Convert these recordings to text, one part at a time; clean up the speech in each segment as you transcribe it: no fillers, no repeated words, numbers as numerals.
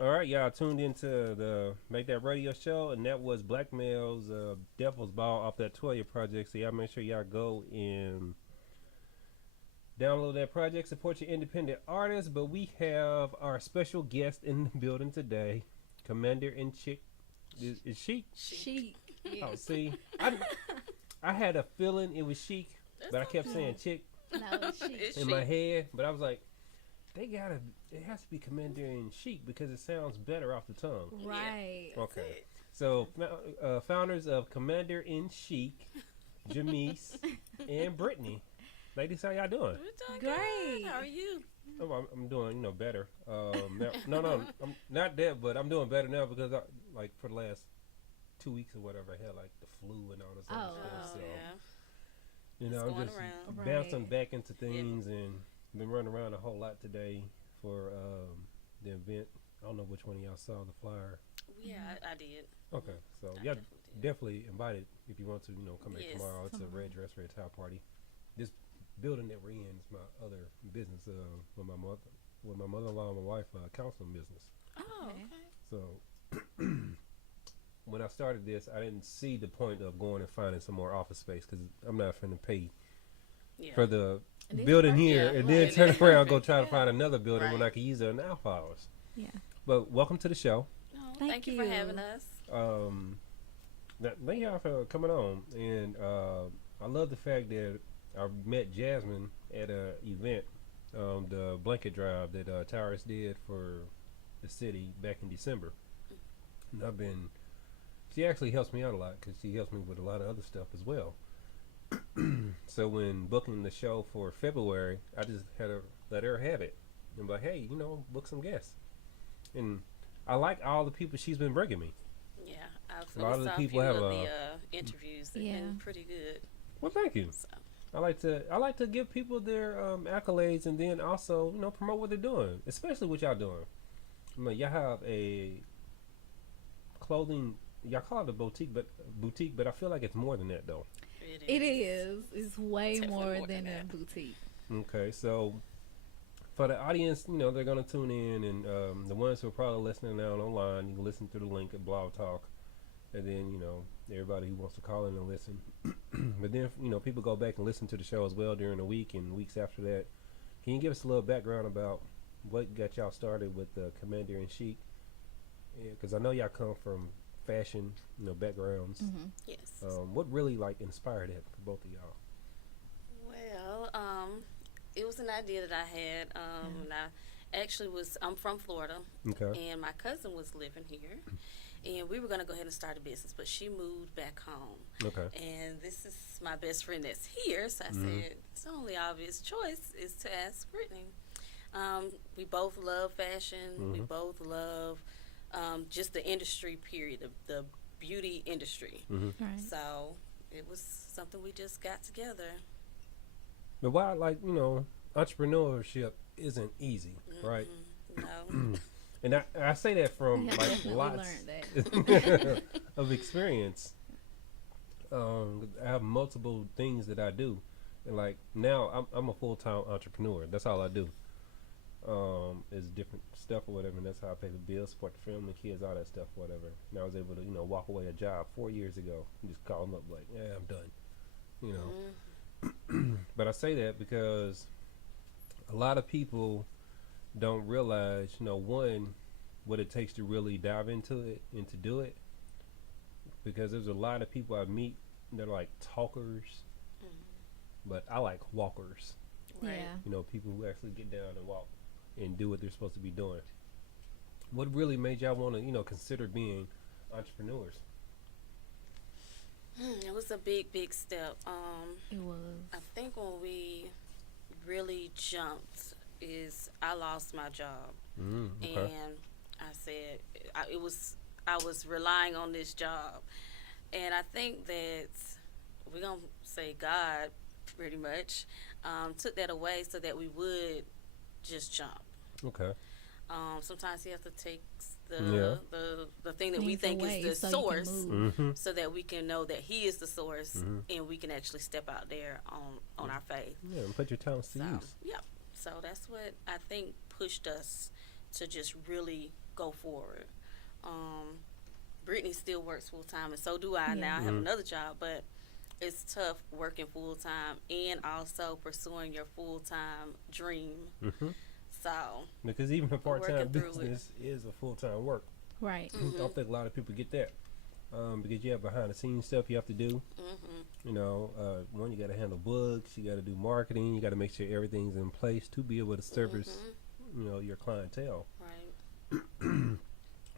All right, y'all tuned into the Make That Radio show, and that was Blackmail's Devil's Ball off that Toya project. So y'all make sure y'all go and download that project, support your independent artists. But we have our special guest in the building today, Commander in Chic. Is Chic? Chic. Yes. Oh, see, I had a feeling it was Chic, but I kept saying Chick No, Chic. in my head. But I was like, it has to be Commander in Chic because it sounds better off the tongue. Right. Okay. So, founders of Commander in Chic, Jamice and Brittany. Ladies, how y'all doing? We're doing Great. good. How are you? Oh, I'm doing, better. No, I'm not that, but I'm doing better now because for the last 2 weeks or whatever, I had like the flu and all this other stuff. So, yeah. I'm going just around. bouncing Right. back into things and been running around a whole lot today for the event. I don't know which one of y'all saw the flyer. Yeah, I did. Okay, so I y'all did. definitely invited if you want to, come back Yes. tomorrow. It's a red dress, red tie party. This building that we're in is my other business with my mother-in-law and my wife, counseling business. Oh, Okay. okay. So when I started this, I didn't see the point of going and finding some more office space because I'm not finna pay Yeah. for the And it's building perfect. here Yeah, and then right. turn around and go Perfect. try to Yeah. find another building when Right. I can use it in alpha hours. Yeah. But welcome to the show. Oh, Thank thank you for you. having us. Thank y'all for coming on, and I love the fact that I met Jasmine at a event, the blanket drive that Tyrus did for the city back in December. And she actually helps me out a lot because she helps me with a lot of other stuff as well. So when booking the show for February, I just had to let her have it and be like, hey, book some guests. And I like all the people she's been bringing me. Yeah, A lot of the saw people a few have of the interviews. They've Yeah. been pretty good. Well, thank you. So, I like to give people their accolades and then also promote what they're doing, especially what y'all doing. I mean, y'all have a clothing. Y'all call it a boutique, but I feel like it's more than that though. It is. It's way Definitely more more than than a that. boutique. Okay, so for the audience, they're gonna tune in, and the ones who are probably listening now online, you can listen through the link at Blog Talk, and then everybody who wants to call in and listen. But then people go back and listen to the show as well during the week and weeks after that. Can you give us a little background about what got y'all started with the Commander in Chic? Because I know y'all come from fashion, backgrounds. Mm-hmm. yes. What really inspired that for both of y'all? Well, it was an idea that I had. And I actually I'm from Florida, Okay. and my cousin was living here. And we were going to go ahead and start a business, but she moved back home. Okay. And this is my best friend that's here, so I said, it's the only obvious choice is to ask Brittany. We both love fashion. We both love just the industry, period, the beauty industry. Mm-hmm. Right. So it was something we just got together. But why, entrepreneurship isn't easy, right? No. And I say that from Yeah, definitely lots learned that. of experience. I have multiple things that I do, and now I'm a full-time entrepreneur. That's all I do. Is different stuff or whatever, and that's how I pay the bills, support the family, kids, all that stuff, whatever. And I was able to walk away a job 4 years ago and just call them up like, yeah, I'm done. But I say that because a lot of people don't realize, one, what it takes to really dive into it and to do it. Because there's a lot of people I meet that are like talkers, but I like walkers. Right. Yeah. People who actually get down and walk and do what they're supposed to be doing. What really made y'all want to, consider being entrepreneurs? It was a big step. It was. I think when we really jumped is I lost my job, Okay. and I said I was relying on this job, and I think that we're gonna say God pretty much took that away so that we would just jump. Okay. Sometimes he has to take Yeah. the thing that we Things think away is the so you can source, move. Mm-hmm. so that we can know that he is the source, and we can actually step out there on our faith. Yeah, and put your talents to So, use. yeah. So that's what I think pushed us to just really go forward. Um, Brittany still works full time, and so do I. Yeah. Now I have another job, but it's tough working full time and also pursuing your full time dream. Mm-hmm. So Because even a part-time working through business is a full-time work. Right. I don't think a lot of people get that. Because you have behind-the-scenes stuff you have to do. Mm-hmm. You know, one, you got to handle books, you got to do marketing, you got to make sure everything's in place to be able to service, you know, your clientele. Right.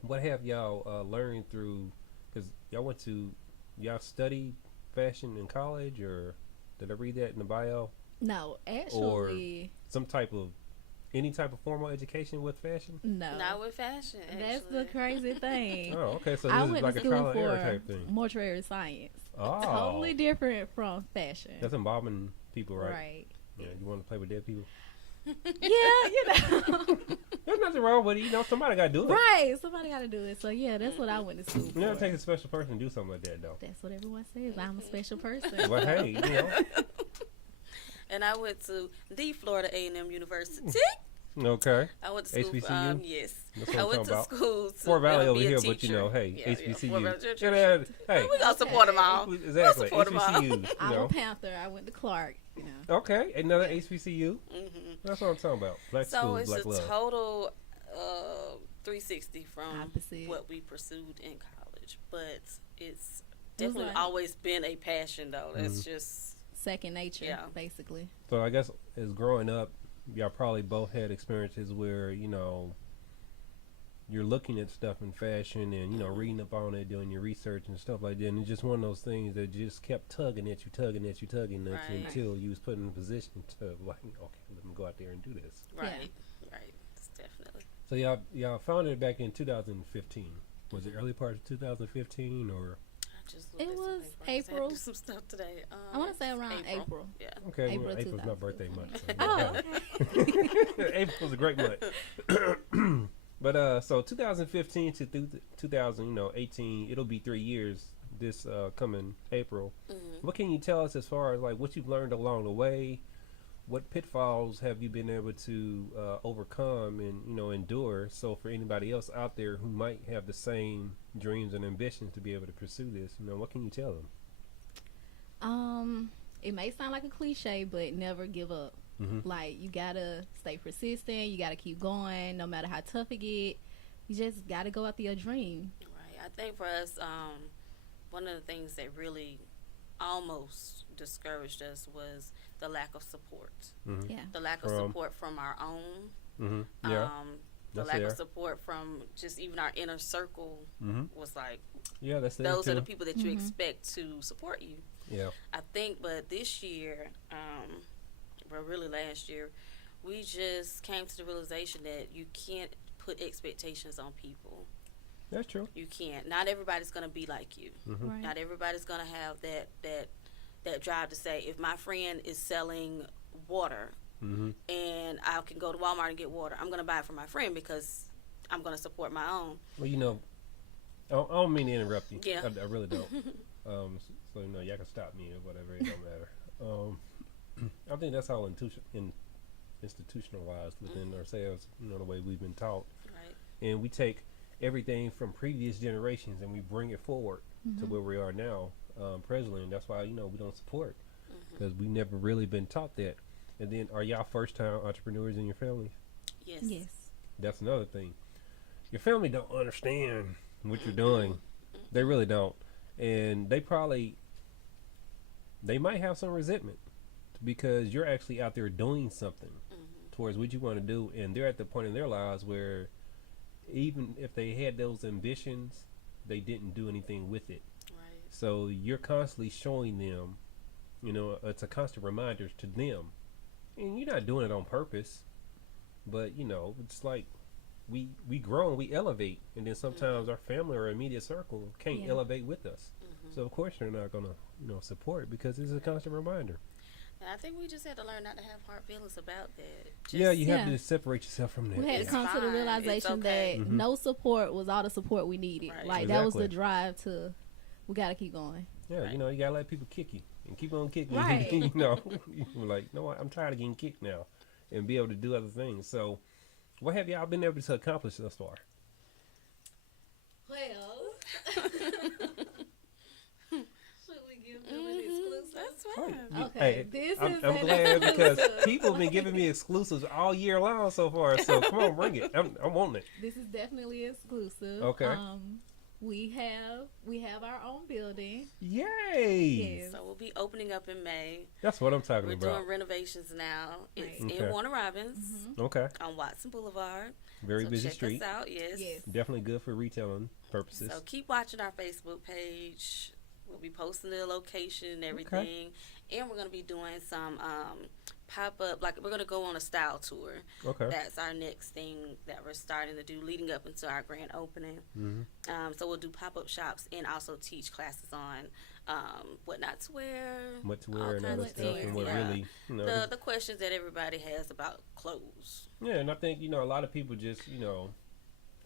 What have y'all learned through? Because y'all study fashion in college, or did I read that in the bio? No, actually, Some type of any type of formal education with fashion? no. Not with fashion. That's the actually. crazy thing. Oh, okay. So I this is went like to a school trial and error for type thing. mortuary science. Oh, Totally different from fashion. that's embalming people, right? Right. Yeah, you want to play with dead people? Yeah, you know. There's nothing wrong with it. You know, somebody got to do it. Right. Somebody got to do it. So, yeah, that's what I went to school You never for. take a special person to do something like that, though. That's what everyone says. I'm a special person. Well, hey, you know. And I went to the Florida A&M University. Okay. I went to school. HBCU? Yes. That's what I I'm went to talking about. school. To Fort Valley over be a here, teacher. but you know, hey, Yeah, HBCU. Fort Valley, sure, Yeah, sure. hey, We gonna support them all. exactly. support 'em all. HBCU. You I'm know. a Panther. I went to Clark, you know. Okay, another HBCU. Hmm That's what I'm talking about. Black So school, it's black a love. total 360 from Opposite. what we pursued in college, but it's It was definitely like- always been a passion, though. That's Mm-hmm. just Second nature, Yeah. basically. So I guess as growing up, y'all probably both had experiences where, you know, you're looking at stuff in fashion and, you know, reading up on it, doing your research and stuff like that. And it's just one of those things that just kept tugging at you Right. until you was put in a position to, like, okay, let me go out there and do this. right, right. It's definitely. So y'all founded it back in 2015. Was it early part of 2015 or? I just looked It at some was paper. I had to April. do some stuff today. I want to say around April. Yeah. Okay, April well, April's my 2015. birthday month. So Oh, okay. April's a great month. But so 2015 to 2018, it'll be 3 years this coming April. Mm-hmm. What can you tell us as far as like what you've learned along the way? What pitfalls have you been able to overcome and endure? So for anybody else out there who might have the same dreams and ambitions to be able to pursue this, what can you tell them? It may sound like a cliche, but never give up. Mm-hmm. Like, you gotta stay persistent. You gotta keep going, no matter how tough it get. You just gotta go after your dream. Right. I think for us, one of the things that really almost discouraged us was the lack of support. Mm-hmm. Yeah. The lack of support from our own. Mm-hmm. Yeah. The That's lack fair. of support from just even our inner circle Mm-hmm. was like, Yeah, that's there those too. are the people that you Mhm. expect to support you. Yeah. I think, but this year, well, really last year, we just came to the realization that you can't put expectations on people. That's true. You can't. Not everybody's gonna be like you. Mm-hmm. Right. Not everybody's gonna have that drive to say, if my friend is selling water Mm-hmm. and I can go to Walmart and get water, I'm gonna buy it from my friend because I'm gonna support my own. Well, I don't mean to interrupt you. Yeah. I really don't. So y'all can stop me or whatever. It don't matter. I think that's all institutionalized within ourselves. The way we've been taught, Right. and we take everything from previous generations and we bring it forward to where we are now, presently. And that's why we don't support because we never really been taught that. And then, are y'all first-time entrepreneurs in your family? Yes. Yes. That's another thing. Your family don't understand what you're doing. They really don't. And they might have some resentment because you're actually out there doing something towards what you want to do. And they're at the point in their lives where even if they had those ambitions, they didn't do anything with it. Right. So you're constantly showing them, it's a constant reminder to them. And you're not doing it on purpose, but it's like we grow and we elevate, and then sometimes our family or immediate circle can't Yeah. elevate with us. So of course they're not gonna support because it's a constant reminder. And I think we just had to learn not to have hard feelings about that. Yeah, you have Yeah. to separate yourself from that. We had to It's come to the fine. realization It's okay. that no support was all the support we needed. Right. Like, that was the Exactly. drive to, we gotta keep going. Yeah, Right. you gotta let people kick you and keep on kicking. Right. You're like, no, I'm tired of getting kicked now, and be able to do other things. So, what have y'all been able to accomplish thus far? Well, should we give them an exclusive? That's Oh, fine. Okay, hey, this I'm is an glad because exclusive. people have been giving me exclusives all year long so far. So come on, bring it. I'm wanting it. This is definitely exclusive. Okay. We have our own building. Yay! Yes. So we'll be opening up in May. That's what I'm talking We're about. doing renovations now. It's Right. Okay. in Warner Robins Okay. on Watson Boulevard. Very So busy check street. us out. Yes. Yes. Definitely good for retailing purposes. So keep watching our Facebook page. We'll be posting the location and everything. And we're going to be doing some pop-up, like we're going to go on a style tour. Okay. That's our next thing that we're starting to do leading up into our grand opening. Mm-hmm. So we'll do pop-up shops and also teach classes on what not to wear. What to all wear and all kinds that of stuff, things, and what yeah. really, The questions that everybody has about clothes. Yeah, and I think, a lot of people just,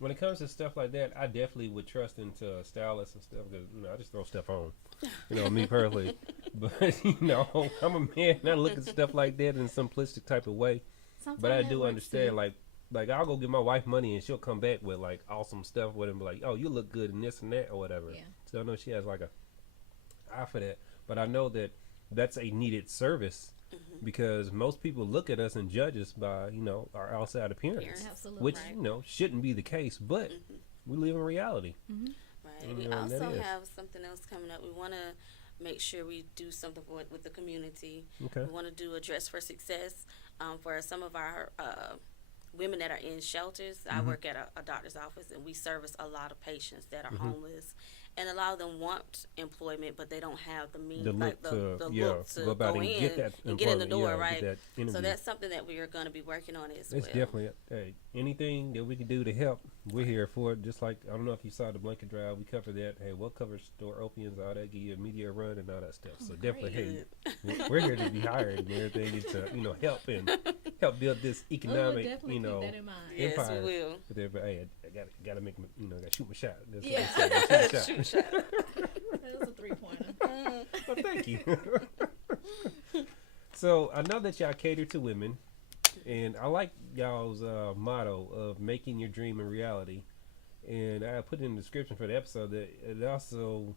when it comes to stuff like that, I definitely would trust into stylists and stuff because, I just throw stuff on, me personally. But, I'm a man and I look at stuff like that in a simplistic type of way. Sometimes But I that do works understand, too. like I'll go give my wife money and she'll come back with, like, awesome stuff with it and be like, oh, you look good in this and that or whatever. Yeah. So I know she has, like, a eye for that. But I know that that's a needed service because most people look at us and judge us by, our outside appearance. Absolutely. Which, Right. shouldn't be the case, but we live in reality. Right. We And that also is. have something else coming up. We want to make sure we do something with the community. Okay. We want to do a Dress for Success for some of our women that are in shelters. I work at a doctor's office, and we service a lot of patients that are homeless. And a lot of them want employment, but they don't have the means, The look like to, look to go about go and in get that and get in the employment, door, get right? that interview. So that's something that we are going to be working on as It's well. definitely, hey, anything that we can do to help, we're here for it. Just like, I don't know if you saw the blanket drive, we covered that. Hey, we'll cover store opiums, all that, give you a media run and all that stuff. So definitely, hey, we're here to be hired and everything to help and help build this We'll economic, definitely keep that in mind. Yes, empire. we will. But hey, I gotta make, gotta shoot my shot. That's Yeah. what I say, shoot my shot. That was a 3-pointer. Well, thank you. So I know that y'all cater to women, and I like y'all's motto of making your dream a reality. And I put in the description for the episode that it also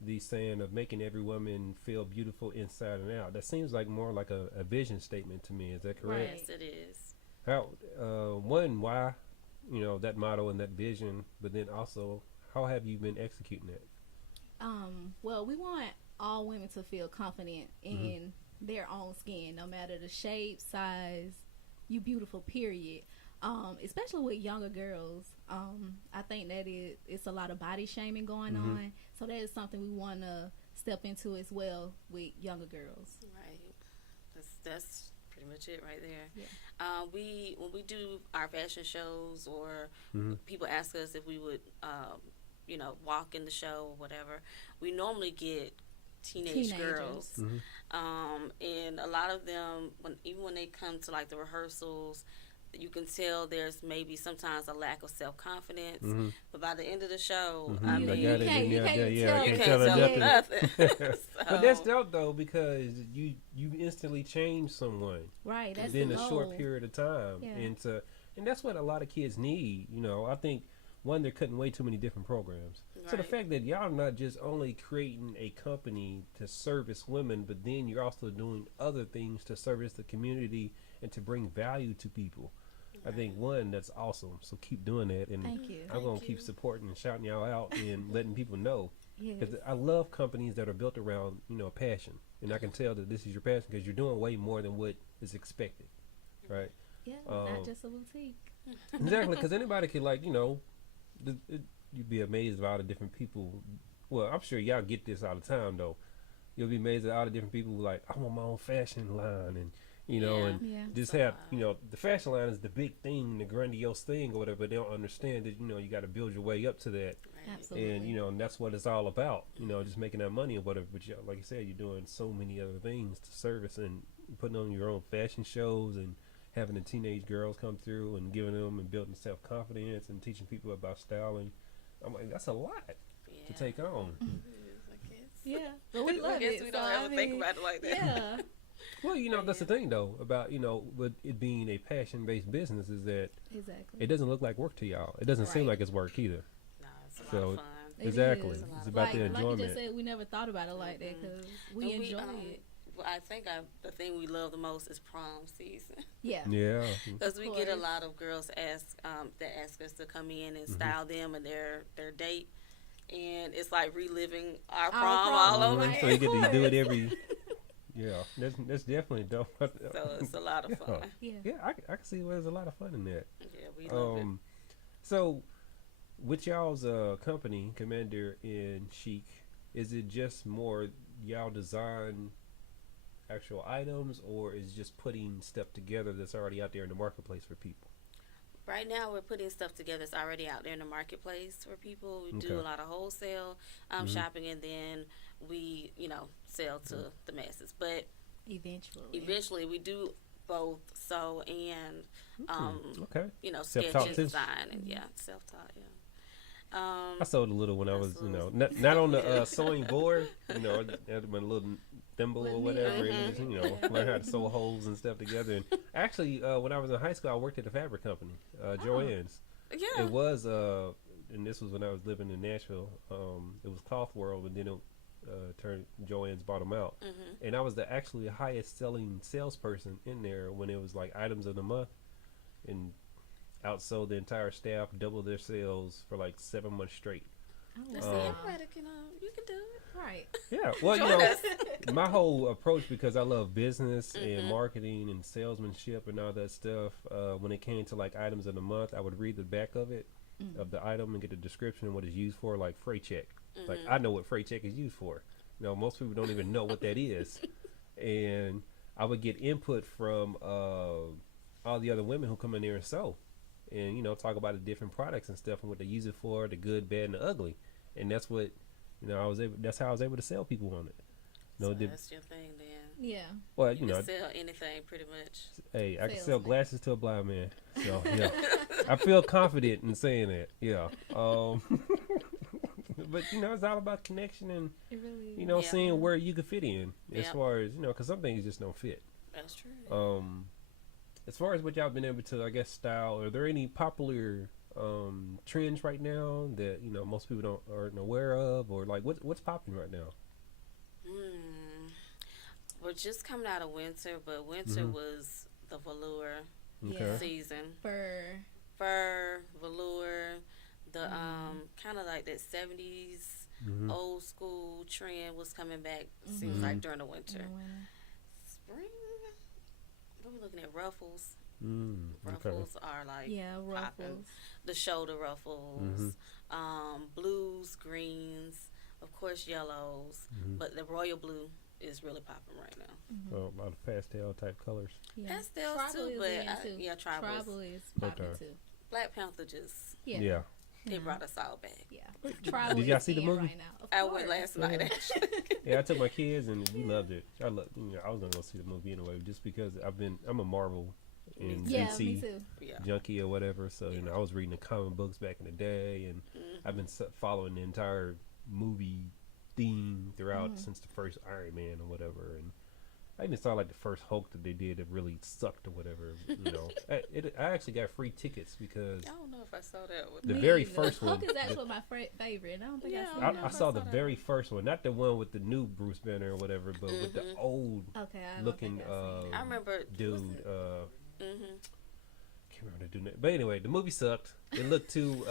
the saying of making every woman feel beautiful inside and out. That seems like more like a vision statement to me. Is that correct? Yes, it is. How why that motto and that vision, but then also how have you been executing it? Well, we want all women to feel confident in their own skin, no matter the shape, size. You beautiful, period. Especially with younger girls. I think that it's a lot of body shaming going on. So that is something we want to step into as well with younger girls. Right. That's pretty much it right there. Yeah. When we do our fashion shows or people ask us if we would walk in the show or whatever, we normally get teenage girls. And a lot of them, even when they come to like the rehearsals, you can tell there's maybe sometimes a lack of self-confidence, but by the end of the show, I You mean, can't tell them nothing. But that's dope though, because you instantly change someone Right. That's within the a goal. short period of time, Yeah. and that's what a lot of kids need. I think one, they're cutting way too many different programs. So the Right. fact that y'all not just only creating a company to service women, but then you're also doing other things to service the community and to bring value to people. I think one, that's awesome. So keep doing that, and Thank you. I'm gonna keep supporting and shouting y'all out and letting people know. Yes. Because I love companies that are built around passion, and I can tell that this is your passion because you're doing way more than what is expected, right? Yeah, not just a boutique. Exactly, because anybody can you'd be amazed at all the different people. Well, I'm sure y'all get this all the time though. You'll be amazed at all the different people who like, I want my own fashion line, and and Yeah. just have the fashion line is the big thing, the grandiose thing or whatever. But they don't understand that you got to build your way up to that. Absolutely. And and that's what it's all about. Just making that money or whatever. But like you said, you're doing so many other things to service and putting on your own fashion shows and having the teenage girls come through and giving them and building self confidence and teaching people about styling. I'm like, that's a lot to take on. Yeah, but we love I guess it. we so, don't ever think about it like that. Yeah. Well, that's the thing though about with it being a passion based business is that Exactly. it doesn't look like work to y'all. It doesn't seem Right. like it's work either. No, it's It's a lot So of fun. exactly, Is. it's about the Like you enjoyment. just said, we never thought about it like that because we And enjoy it. well, I think the thing we love the most is prom season. Yeah. Yeah. Because we get a course. lot of girls that ask us to come in and Mm-hmm. style them and their date, and it's like reliving our Our prom prom, all over right. So again. you do it every. Yeah, that's definitely dope. So it's a lot of fun. Yeah. Yeah, I can see there's a lot of fun in that. Yeah, we love it. So with y'all's company, Commander and Chic, is it just more y'all design actual items, or is it just putting stuff together that's already out there in the marketplace for people? Right now, we're putting stuff together that's already out there in the marketplace for people. We do Okay. a lot of wholesale shopping, and then we, sell to the masses. But eventually, we do both sew and, Okay. sketch Self-taught and too? design, and self-taught. Yeah. I sewed a little when I was, Absolutely. not on the sewing board, I had my little thimble or whatever, and just, learn how to sew holes and stuff together. And actually, when I was in high school, I worked at a fabric company, Joann's. Yeah. It was, and this was when I was living in Nashville. It was Cloth World, and then it turned Joann's bought them out, and I was the actually highest selling salesperson in there when it was like items of the month, and outsold the entire staff, doubled their sales for like 7 months straight. Let's see, everybody can, you can do it. Right. Yeah, well, Join us. my whole approach, because I love business and marketing and salesmanship and all that stuff. When it came to like items of the month, I would read the back of it, of the item, and get the description and what it's used for, like freight check. Like I know what freight check is used for. Most people don't even know what that is, and I would get input from all the other women who come in there and sew, and talk about the different products and stuff and what they use it for, the good, bad, and the ugly. And that's what that's how I was able to sell people on it. So that's your thing then. Yeah. Well, You can sell anything pretty much. hey, I can sell Salesman. glasses to a blind man. So yeah, I feel confident in saying that. Yeah. But it's all about connection and It really. seeing where you could fit in as Yep. far as because some things just don't fit. That's true. As far as what y'all been able to, I guess, style, are there any popular trends right now that most people aren't aware of, or like what's popping right now? We're just coming out of winter, but winter was the velour Yeah. season. Fur. Velour, the kind of like that 70s old school trend was coming back. Seems like during the winter. Spring, what are we looking at? Ruffles. Ruffles are like Ruffles. popping. The shoulder ruffles, blues, greens, of course yellows, but the royal blue is really popping right now. A lot of pastel type colors. Yeah. Pastels Tribal too, is but in too. tribals. Tribal is popping Okay. too. Black Panther just Yeah. it brought us all back. Yeah. Tribal Did y'all is see the in movie? Right now. Of I course. went last night actually. Yeah, I took my kids and we loved it. I was gonna go see the movie anyway, just because I'm a Marvel and Yeah, DC me too. Yeah. junkie or whatever. So I was reading the comic books back in the day, and I've been following the entire movie theme throughout since the first Iron Man or whatever. And I even saw like the first Hulk that they did that really sucked or whatever. I actually got free tickets because I don't know if I saw that one. the Me very either. first one. Hulk is actually my favorite. And I don't think Yeah, I've seen I saw the very first one, not the one with the new Bruce Banner or whatever, but with the old Okay, I don't looking think I've seen it. I remember dude. Mm-hmm. Can't remember the dude name. But anyway, the movie sucked. It looked too.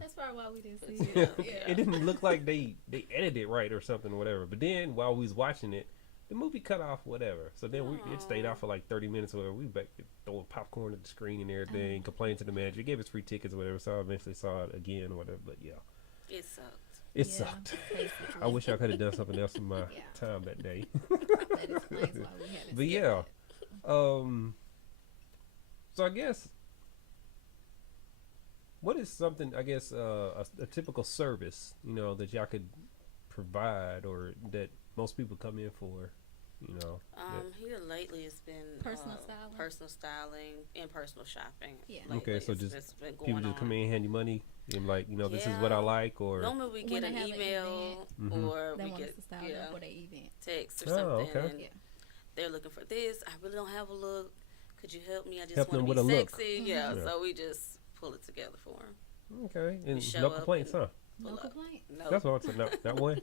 That's probably why we didn't see it. It didn't look like they edited it right or something or whatever. But then while we was watching it, the movie cut off whatever. So then it stayed off for like 30 minutes or whatever. We back throwing popcorn at the screen and everything, complained to the manager, gave us free tickets or whatever. So I eventually saw it again or whatever. But yeah, it sucked. it Yeah, sucked. basically. I wish I could have done something else in my time that day. That explains why we had it. But yeah, so I guess, what is something, I guess, a typical service, that y'all could provide or that most people come in for, Here lately it's been personal styling and personal shopping. Yeah. Okay, Lately so it's just been going people just on. come in and hand you money and like, this is what I Yeah. like, or Normally we When get they an have an email or They we want us get to style them for their event. text or Oh, something. okay. And Yeah. they're looking for this. I really don't have a look. Could you help me? I just Help them want with to a be look. sexy. Yeah, so we just pull it together for them. okay, and show no up complaints, and- huh? No pull up. complaint. No, That's what I'm saying. Not one.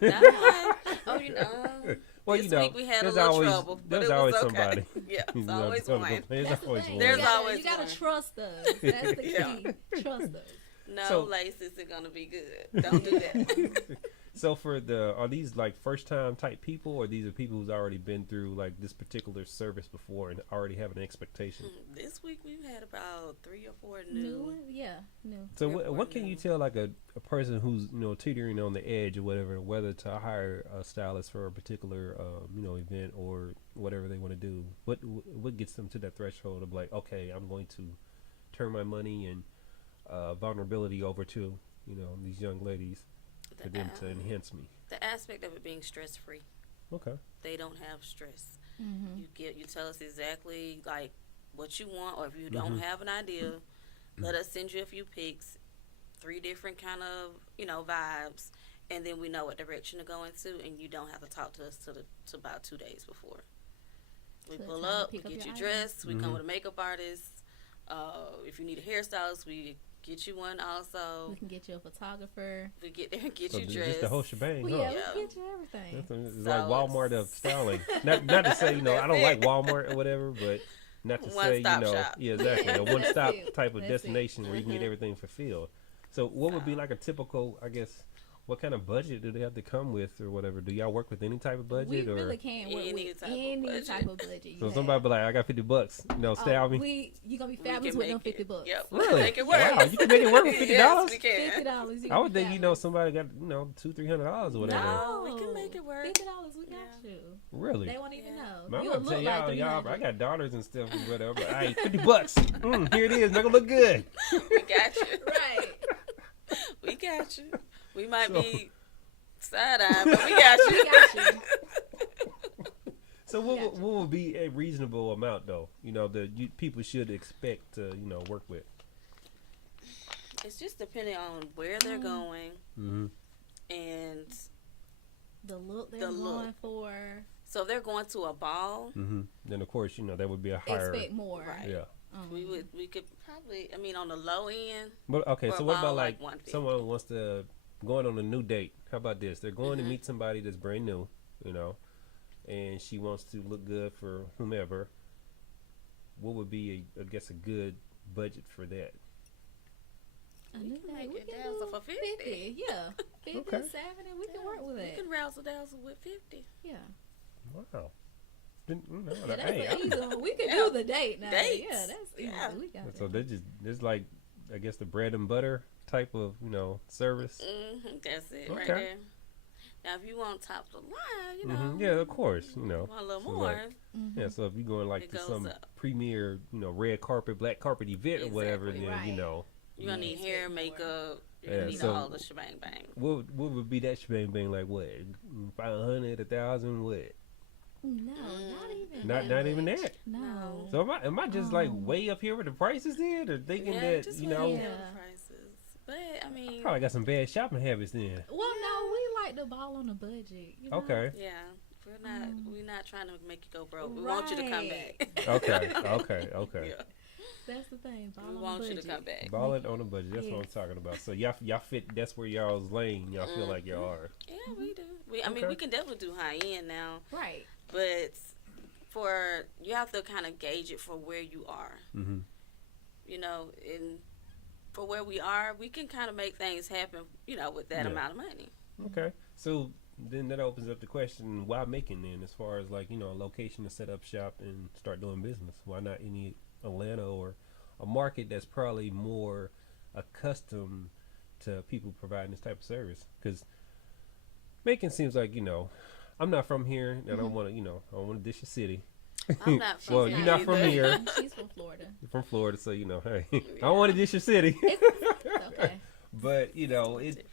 not one. Oh, Well, this you know, week we had a there's little always trouble, but there's it was always okay. somebody. Yeah, it's You know, always gonna one. complain. That's the always thing. one. There's you gotta, always you gotta one. trust us. That's the Yeah. key. Trust us. No, So- Lace isn't gonna be good. Don't do that. So are these like first time type people, or these are people who's already been through like this particular service before and already have an expectation? This week we've had about 3 or 4 New new. one? Yeah, new. So Therefore, what can you no. tell like a person who's teetering on the edge or whatever, whether to hire a stylist for a particular event or whatever they want to do? What gets them to that threshold of like, okay, I'm going to turn my money and vulnerability over to these young ladies for them to enhance me? The aspect of it being stress free. Okay. They don't have stress. Mm-hmm. You tell us exactly like what you want, or if you don't have an idea, let us send you a few pics, 3 different kind of vibes, and then we know what direction to go into, and you don't have to talk to us to about 2 days before. We So pull time to up, we pick up get your you dressed, we come with a makeup artist. If you need a hairstylist, we get you one also. We can get you a photographer. We get there and get So you just dressed. the whole shebang, Well, huh? yeah, Yeah. we can get you everything. It's So like Walmart it's- of styling. Not to say I don't That's like it. Walmart or whatever, but not to say One-stop shop. yeah, exactly, a That's one stop it. type of That's it. destination where you can get everything fulfilled. So what would be like a typical, I guess, what kind of budget do they have to come with or whatever? Do y'all work with any type of budget We or? really can't work Any with type of any budget. type of budget. You So have. somebody be like, I got $50. Style me. You gonna be We fabulous can with them make it. $50. Yep. Really? Make it work. Wow, you can make it work with $50? Yes, we can. $50. I would think somebody got $200-300 or whatever. No, We can make it work. $50. We got Yeah. you. Really? They won't even Yeah. know. Man, I'm You'll gonna tell look like y'all, the I got daughters and stuff and whatever. But hey, $50. Here it is. Make it look good. We got you. Right. We got you. We might So- be side-eye, but we got We you. got you. So Gotcha. what would be a reasonable amount though? That people should expect to work with. It's just depending on where they're going Mm-hmm. and The look they're The going look. for. so if they're going to a ball, Mm-hmm. Then of course that would be a higher. Expect more. Right. Yeah. we could probably on the low end. But okay, For so a what ball, about like like 150. someone wants to going on a new date? How about this? They're going to meet somebody that's brand new, and she wants to look good for whomever. What would be a good budget for that? A We new can date, make we it can dazzle do for 50. Yeah, 50, Okay. 70. We can work with We it. can razzle dazzle with 50. Yeah. Wow. Yeah, that's Hey, an easy one. We can Yeah. do the date now. Dates. Yeah, that's easy. Yeah. We got so that. there's like I guess the bread and butter type of service. That's it right Okay. there. Now, if you want top of the line, Yeah, of course. want a little So, more. like, Yeah, so if you're going like It to goes some up. premier, red carpet, black carpet event or whatever, Exactly. then Right. You're going to need hair, Expect more. makeup. You're Yeah, going to need so- all the shebang bang. what would be that shebang bang like? What 500, 1,000? What? No, not even. Not even much. that. No. So am I just like way up here with the prices then, or thinking Yeah, that just you wait know? until Yeah. the prices. But, I mean, Probably got some bad shopping habits then. Well, no, we like to ball on a budget. You know? Okay. yeah. We're not trying to make you go broke. We want you to come Right. back. Okay. Yeah. That's the thing. Ball We on want a you budget. to come back. Balling on a budget. That's what I'm Yes. talking about. So y'all fit. That's where y'all's lane. Y'all feel like y'all are. Yeah, we do. I mean, Okay. we can definitely do high end now, Right. but you have to kind of gauge it for where you are. Mm-hmm. And for where we are, we can kind of make things happen, with that Yeah. amount of money. Okay. So then that opens up the question: why Macon then? As far as like a location to set up shop and start doing business. Why not any Atlanta or a market that's probably more accustomed to people providing this type of service? Because Macon seems like I'm not from here, and I don't want to I don't want to dish your city. I'm not from Well, here you're not from either. here. She's from Florida. You're from Florida, so hey, I don't want to dish your city. Okay. But it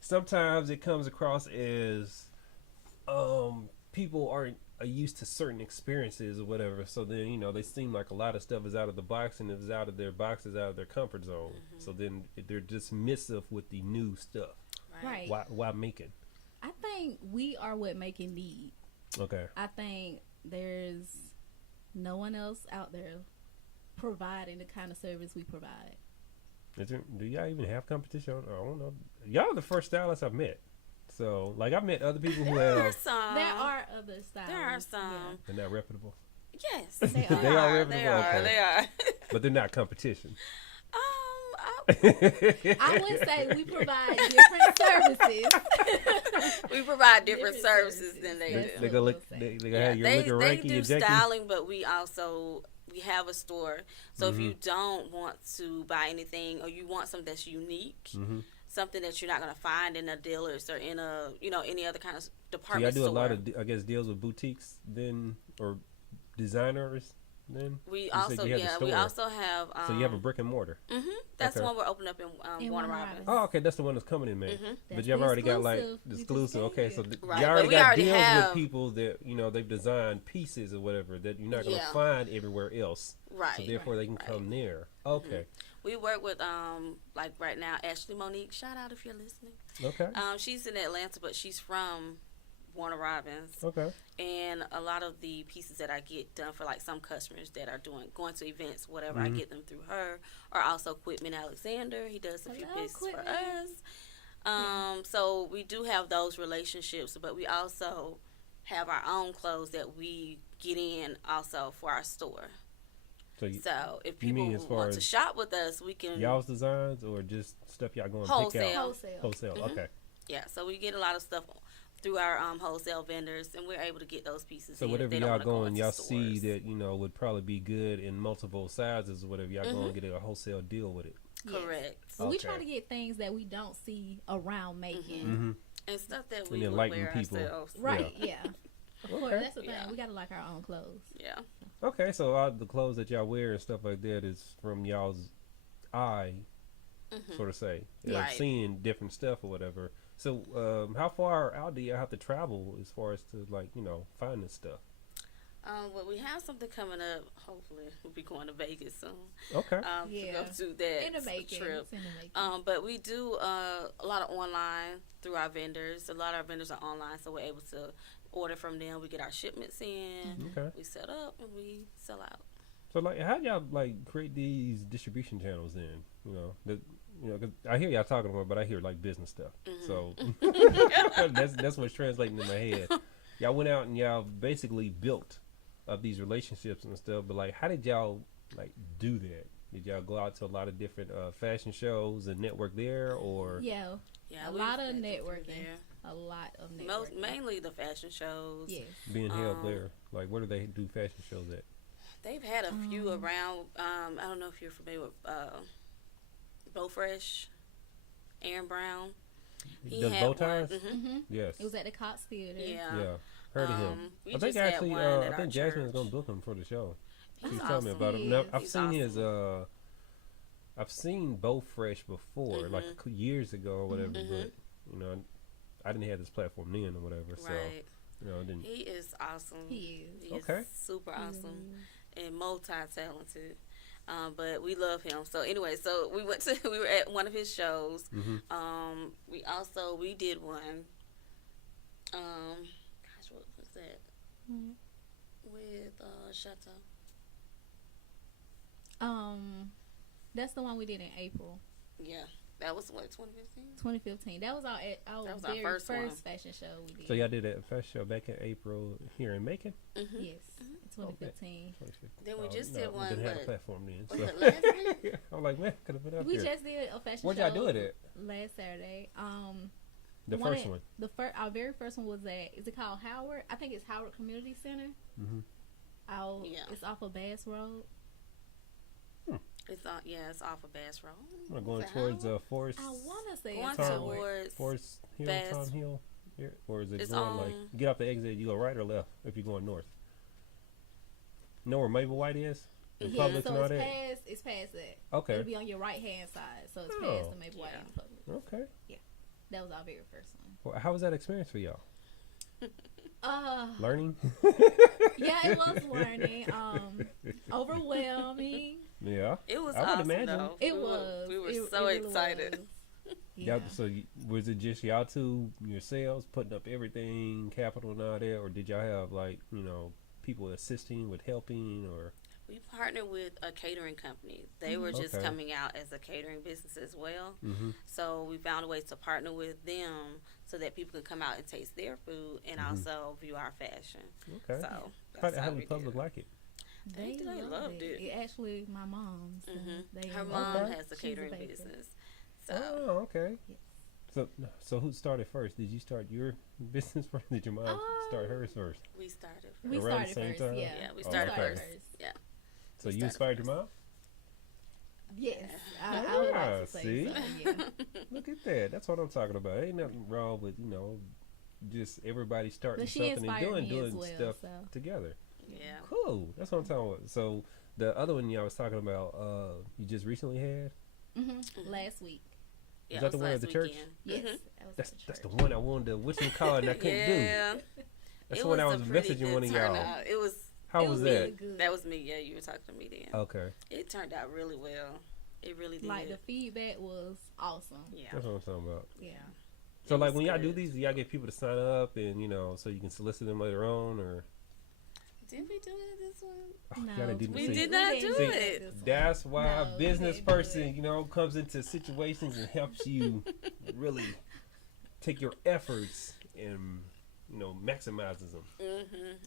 sometimes it comes across as people aren't used to certain experiences or whatever. So then they seem like a lot of stuff is out of the box, and if it's out of their box, it's out of their comfort zone. So then they're dismissive with the new stuff. Right. Why Macon? I think we are what Macon need. Okay. I think there's no one else out there providing the kind of service we provide. Do y'all even have competition? I don't know. Y'all are the first stylists I've met. So, like, I've met other people who There are have. some. There are other styles. There are some. They're not reputable. Yes, They They are reputable. They are. Okay. They are. But they're not competition. I would say we provide different services. We provide different Different services services. than they That's do. They what gonna we'll look. say. They gonna have your they looking ranky do and janky. styling, but we have a store. So if you don't want to buy anything, or you want something that's unique, something that you're not going to find in a dealer's or in a any other kind of So department y'all do store. a lot of, I guess, deals with boutiques then, or designers then. We You said also you had a we store. also have. So you have a brick and mortar. That's the Okay. one we're opening up in In Warner Warner Robins. Oh, okay, that's the one that's coming in May. But That's y'all the already got like exclusive. the We just exclusive. came Okay, here. so Right, y'all but already we got already deals have- with people that they've designed pieces or whatever that you're not gonna Yeah. find everywhere else. Right. So therefore they can come there. Okay. We work with like right now Ashley Monique. Shout out if you're listening. Okay. She's in Atlanta, but she's from Warner Robins. Okay. And a lot of the pieces that I get done for like some customers that are going to events, whatever, I get them through her. Or also Quitman Alexander, he does a few Hello, pieces for Quitman. us. So we do have those relationships, but we also have our own clothes that we get in also for our store. So So if you mean people as far want to as shop with us, we can y'all's designs or just stuff y'all going to pick out? Wholesale. Wholesale. Okay. Yeah, so we get a lot of stuff through our wholesale vendors, and we're able to get those pieces. So in if whatever they don't y'all wanna go going, into y'all see stores. that would probably be good in multiple sizes or whatever. Y'all going to get a wholesale deal with it. Correct. So we try Okay. to get things that we don't see around making. Mm-hmm. And stuff that And we then would lighten wear people. ourselves. Right, yeah. Of course, Okay. that's the thing. Yeah. We got to like our own clothes. Yeah. Okay, so all the clothes that y'all wear and stuff like that is from y'all's eye, sort of say. Like Right. seeing different stuff or whatever. So how far out do y'all have to travel as far as to find this stuff? Well, we have something coming up. Hopefully, we'll be going to Vegas soon. Okay. To Yeah. go do that In the making. trip. It's in the making. But we do a lot of online through our vendors. A lot of our vendors are online, so we're able to order from them. We get our shipments in. Okay. We set up and we sell out. So like, how y'all like create these distribution channels then? Cause I hear y'all talking about, it, but I hear like business stuff. So that's what's translating in my head. Y'all went out and y'all basically built up these relationships and stuff. But like, how did y'all like do that? Did y'all go out to a lot of different fashion shows and network there, or Yeah. Yeah, A we lot of went through networking. there. A lot of networking. Mainly the fashion shows. Yes. being held there? Like, where do they do fashion shows at? They've had a few around. I don't know if you're familiar with Bowfresh, Aaron Brown. He Does had bow one. ties? Mm-hmm. Yes. It was at the Cox Theater. Yeah. Yeah. Heard of him. We I think just had actually, one at I our think Jasmine is church. gonna book him for the show. He's She's telling me awesome. about him. He Now, is. I've He's seen his. awesome. I've seen Bo Fresh before, like years ago or whatever. But I didn't have this platform then or whatever. So Right. I didn't. He is awesome. He is. He Okay. is super awesome and multi-talented. But we love him. So anyway, so we were at one of his shows. We did one. Gosh, what was that? With Chateau. That's the one we did in April Yeah, that was what 2015. 2015. That was our That was our very first one. fashion show we did. So y'all did that fashion show back in April here in Macon. Yes, in 2015. Then we just no, did one. Didn't have a But platform then. was So. it last week? I'm like, man, could have been up We here. just did a fashion Where'd show. y'all do it at? Last Saturday. The first one. Our very first one was at. Is it called Howard? I think it's Howard Community Center. Yeah. It's off of Bass Road. It's off of Bass Road. We're going Is it towards Howard? Forest. I want to say Going it's Howard. towards Forest Hill, Bass. Tom Hill, or is it It's going like on- you get off the exit, you go right or left if you're going north? Know where Maple White is? The Yeah, Publix so and all it's that. past that. Okay. It'll be on your right hand side, so it's Oh. past the Maple White Yeah. and the Publix. Okay. That was our very first one. Well, how was that experience for y'all? Learning? Yeah, it was learning. Overwhelming. Yeah. It was I would awesome, imagine. though. It We was. We were It so really excited. was. Yeah. Y'all, so was it just y'all two yourselves putting up everything, capital and all that, or did y'all have like people assisting with helping or? We partnered with a catering company. They were just Okay. coming out as a catering business as well. Mm-hmm. So we found a way to partner with them so that people can come out and taste their food and Mhm. also view our fashion. Okay. So How, that's how how did we the public did it. like it? They loved it. Actually, my mom's. They Her loved mom it. has a She's catering baker. business. So Oh, okay. Yes. So who started first? Did you start your business first? Did your mom start hers first? we started. We Around the started same first. time? Yeah. Yeah, we Oh, started okay. first. Yeah. So We you inspired started your mom? Yes, I would like to say see? so. Yeah. Look at that. That's what I'm talking about. Ain't nothing wrong with, just everybody starting But she something and inspired me doing as well. stuff So together. Yeah. Cool. That's what I'm talking about. So the other one y'all was talking about, you just recently had? last week. Yeah, that it the was one at last the church? weekend. Yes, Mhm. that was That's at the that's the church. one I wanted to which one call and I couldn't do. Yeah. That's It the one I a was pretty messaging good one of y'all. turnout. It was. How It was really that? good. That was me. Yeah, you were talking to me then. Okay. It turned out really well. It really did. Like the feedback was awesome. Yeah. That's what I'm talking about. Yeah. So It like was when y'all do good. these, do y'all get people to sign up and so you can solicit them later on, or Did we do it this one? y'all No, didn't do We see, did not didn't do do it. that this one. That's why No, a we business didn't do person, it. comes into situations and helps you really take your efforts and maximizes them.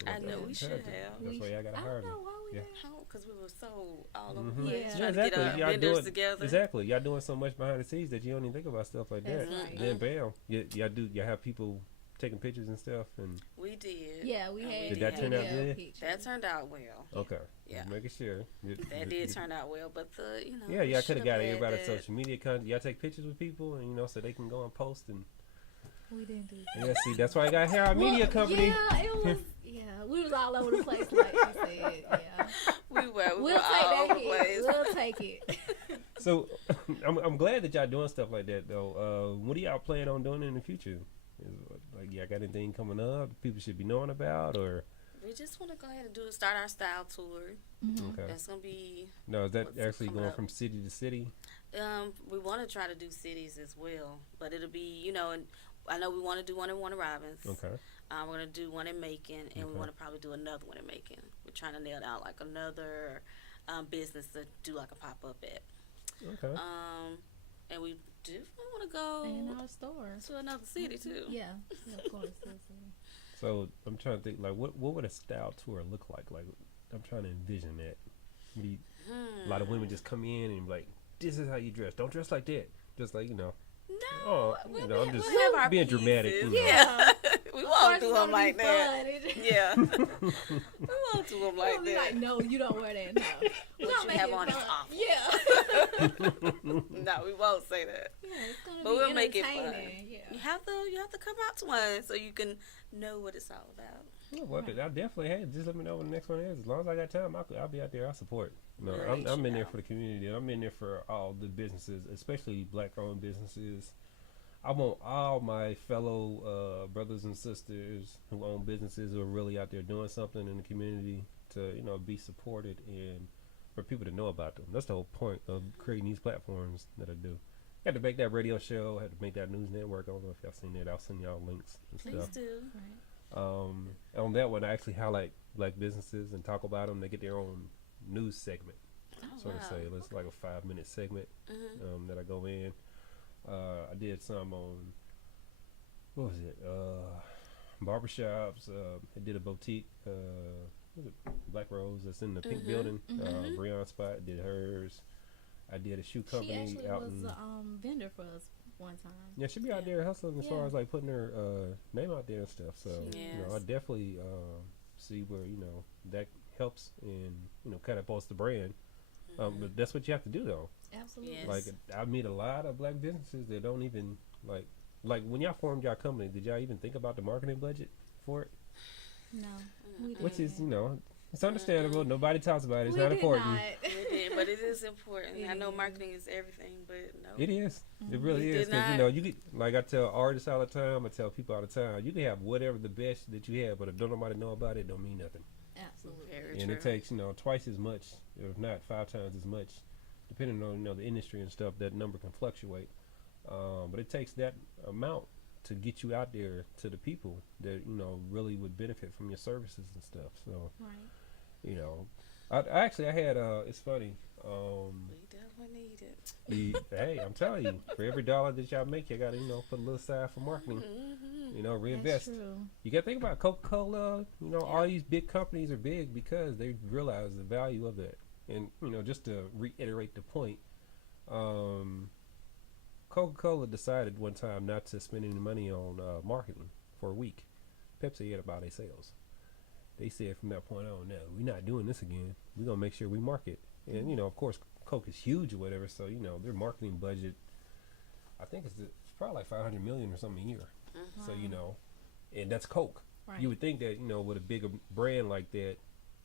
I know we should have. That's why y'all gotta I hire don't me. know why we Yeah. didn't. Because we were so all over Mhm. the place Yeah. trying to exactly. get our Y'all vendors doing, together. Exactly. Y'all doing so much behind the scenes that you don't even think about stuff like that. That's right. Then bam, y'all have people taking pictures and stuff, and We did. Yeah, we And had. Did that turn out video good? pictures. That turned out well. okay, Yeah. just making sure. That did turn out well, but Yeah, we y'all could have got should've had everybody that. social media content. Y'all take pictures with people, and so they can go and post and We didn't do that. yeah. See, that's why I got here. Our media Well, company. Yeah, it was. Yeah, we was all over the place, like she said. Yeah, We were we'll take all over that the hit. place. We'll take it. So I'm glad that y'all doing stuff like that though. What do y'all plan on doing in the future? Like y'all got anything coming up people should be knowing about, or We just want to go ahead and start our style tour. okay? That's gonna be. No, is that what's actually coming going up. from city to city? We want to try to do cities as well, but it'll be and I know we want to do one in Warner Robins. Okay. We're gonna do one in Macon, and we Okay. want to probably do another one in Macon. We're trying to nail down like another business to do like a pop up at. Okay. And we definitely want to go In our stores. to another city too. Yeah, of course. So I'm trying to think, like, what would a style tour look like? Like, I'm trying to envision that. A lot of women just come in and be like, this is how you dress. Don't dress like that. Just like, No, I'm just we'll have our being dramatic. pieces. Yeah. We won't do them like that. Fun. Yeah, we won't do them We'll like be that. like, no, you don't wear that. No. We're What gonna you make have it on is fun. awful. Yeah. No, we won't say that. Yeah, it's gonna But be we'll make it fun. entertaining. Yeah. You have to come out to one so you can know what it's all about. Yeah, well, I definitely have. Just let me know when the next one is. As long as I got time, I'll be out there. I'll support. No, Right, I'm in there yeah. for the community. I'm in there for all the businesses, especially black-owned businesses. I want all my fellow brothers and sisters who own businesses who are really out there doing something in the community to, be supported and for people to know about them. That's the whole point of creating these platforms that I do. Had to make that radio show. Had to make that news network. I don't know if y'all seen that. I'll send y'all links and Please stuff. do. On that one, I actually highlight black businesses and talk about them. They get their own news segment, Oh, sort of wow. say. It's like a 5-minute segment that I go in. I did some on, what was it? Barbershops. I did a boutique. What was it? Black Rose that's in the pink building. Breon Spot did hers. I did a shoe She company actually out was in. a vendor for us one time. Yeah, she'll be out there hustling as Yeah. far as like putting her name out there and stuff. So I Yes. definitely see where that helps and catapults the brand. But that's what you have to do though. Absolutely. Yes. Like I meet a lot of black businesses that don't even like when y'all formed your company. Did y'all even think about the marketing budget for it? No. We Which is didn't. it's understandable. Nobody talks about it. It's We not did important. not. We did, but it is important. It I know is. marketing is everything, but no. It is. It really We is. did Because not- you get like I tell artists all the time. I tell people all the time. You can have whatever the best that you have, but if don't nobody know about it, don't mean nothing. Absolutely. Very And true. it takes twice as much, if not 5 times as much, depending on the industry and stuff. That number can fluctuate, but it takes that amount to get you out there to the people that really would benefit from your services and stuff. So Right. I had it's funny. We definitely need it. Hey, I'm telling you, for every dollar that y'all make, you gotta put a little aside for marketing. That's Reinvest. true. You gotta think about Coca-Cola. Yeah. All these big companies are big because they realize the value of that. And just to reiterate the point, um, Coca-Cola decided one time not to spend any money on marketing for a week. Pepsi had about their sales. They said from that point on, no, we're not doing this again. We're gonna make sure we market. And of course, Coke is huge or whatever. So their marketing budget, I think it's probably like 500 million or something a year. So Wow. and that's Coke. Right. You would think that with a bigger brand like that,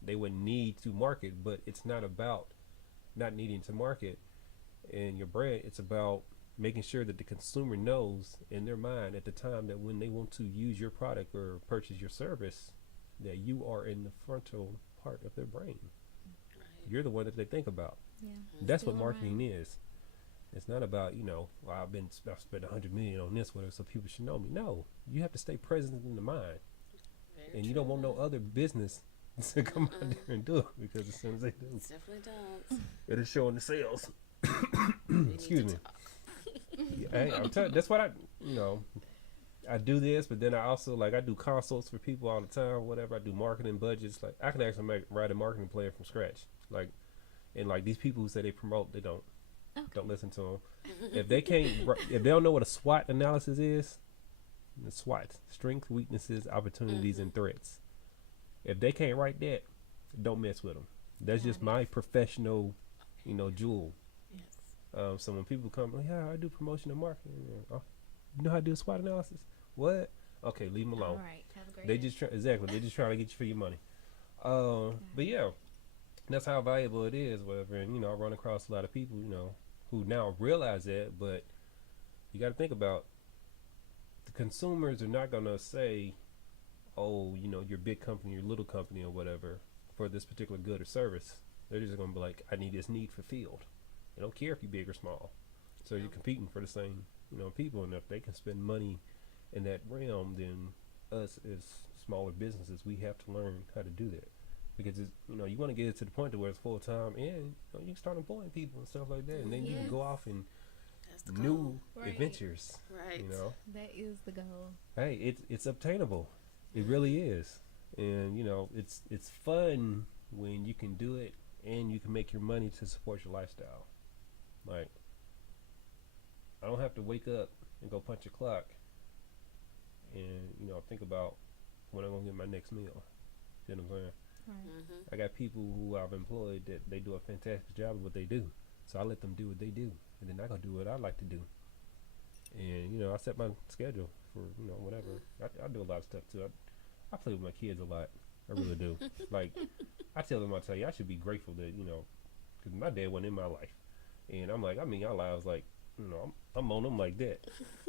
they would need to market, but it's not about not needing to market in your brand. It's about making sure that the consumer knows in their mind at the time that when they want to use your product or purchase your service, that you are in the frontal part of their brain. Right. You're the one that they think about. Yeah. That's what Still marketing around. is. It's not about well, I've spent 100 million on this, whatever, so people should know me. No, you have to stay present in the mind, Very and you true. don't want no other business to come out there and do it because as soon as they do, Definitely don't. it'll show in the sales. We need Excuse to me. talk. Yeah, hey, I'm telling. That's what I do this, but then I also I do consults for people all the time. Whatever I do, marketing budgets. Like I can actually write a marketing plan from scratch. And these people who say they promote, they don't. Okay. Don't listen to them. If they can't, if they don't know what a SWOT analysis is, the SWOT: strengths, weaknesses, opportunities, and threats. If they can't write that, don't mess with them. That's Got just it. my professional, jewel. Yes. So when people come, yeah, I do promotion and marketing. Oh, you know how to do a SWOT analysis? What? Okay, leave them All alone. right. Have a great They day. just exactly. They just trying to get you for your money. But yeah, that's how valuable it is. Whatever, and I run across a lot of people, who now realize that. But you got to think about the consumers are not gonna say, oh, your big company, your little company, or whatever, for this particular good or service. They're just gonna be like, I need this need fulfilled. They don't care if you're big or small. So Yeah. you're competing for the same, people, and if they can spend money in that realm, then us as smaller businesses, we have to learn how to do that because you want to get it to the point to where it's full time, and you can start employing people and stuff like that, and then you can Yes. go off and That's the goal. new Right. adventures. Right. That is the goal. Hey, it's obtainable. It really is, and it's fun when you can do it and you can make your money to support your lifestyle. Like I don't have to wake up and go punch a clock and think about when I'm gonna get my next meal. You know what I'm saying? Mhm. I got people who I've employed that they do a fantastic job of what they do, so I let them do what they do, and then I go do what I like to do. And I set my schedule for whatever. I do a lot of stuff too. I play with my kids a lot. I really do. Like I tell them, I tell you, I should be grateful that because my dad wasn't in my life, and I'm like, I mean, our lives like, I'm on them like that,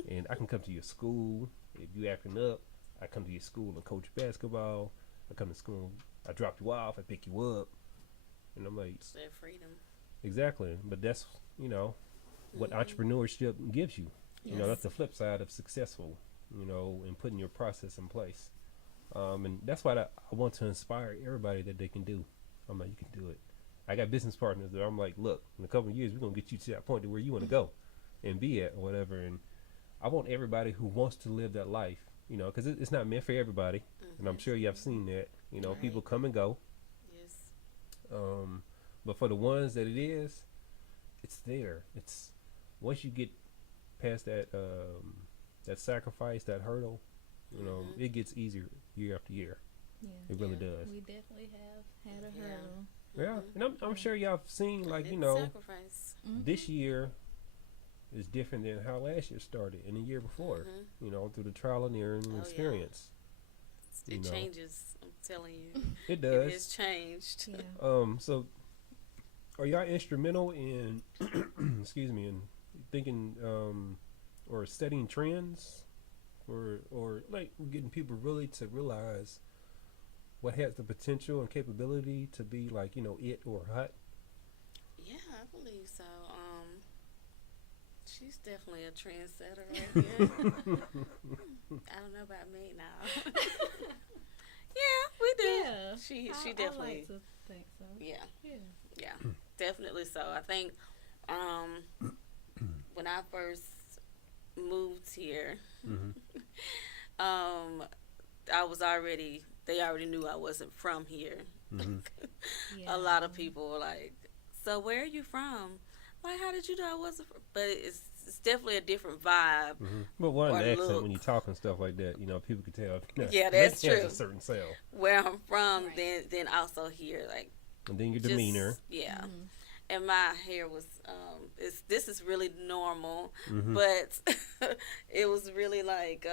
and I can come to your school if you acting up. I come to your school and coach basketball. I come to school, I drop you off, I pick you up, and I'm like, It's their freedom. exactly. But that's what entrepreneurship gives you. Yes. That's the flip side of successful. And putting your process in place. And that's why I want to inspire everybody that they can do. I'm like, you can do it. I got business partners that I'm like, look, in a couple of years, we're gonna get you to that point to where you want to go and be at, or whatever. And I want everybody who wants to live that life, because it's not meant for everybody. And I'm sure you have seen that. Right. People come and go. Yes. But for the ones that it is, it's there. It's once you get past that sacrifice, that hurdle, it gets easier year after year. Yeah. It really Yeah. does. We definitely have had a Yeah. hurdle. Yeah, and I'm sure y'all have seen It's sacrifice. this year is different than how last year started and the year before. Through the trial and error and yeah. experience. It changes. I'm telling you, It it does. has changed. Yeah. So are y'all instrumental in excuse me, in thinking or setting trends or like getting people really to realize what has the potential and capability to be like it or hot? Yeah, I believe so. She's definitely a trendsetter right here. I don't know about me now. Yeah, we do. Yeah. she I definitely. like to think so. Yeah, Yeah. yeah, definitely so. I think when I first moved here, Mm-hmm. um, I was already. They already knew I wasn't from here. Mm-hmm. Yeah. A lot of people were like, "So where are you from?" Like, how did you know I wasn't from? But it's definitely a different vibe Mm-hmm. But one or the accent when look. you talk and stuff like that, you know, people can tell. Yeah, that's Mexican has true. a certain sound, Where I'm from, Right. then also here, like and then your just demeanor. yeah. Mhm. And my hair was this is really normal, Mm-hmm. but it was really like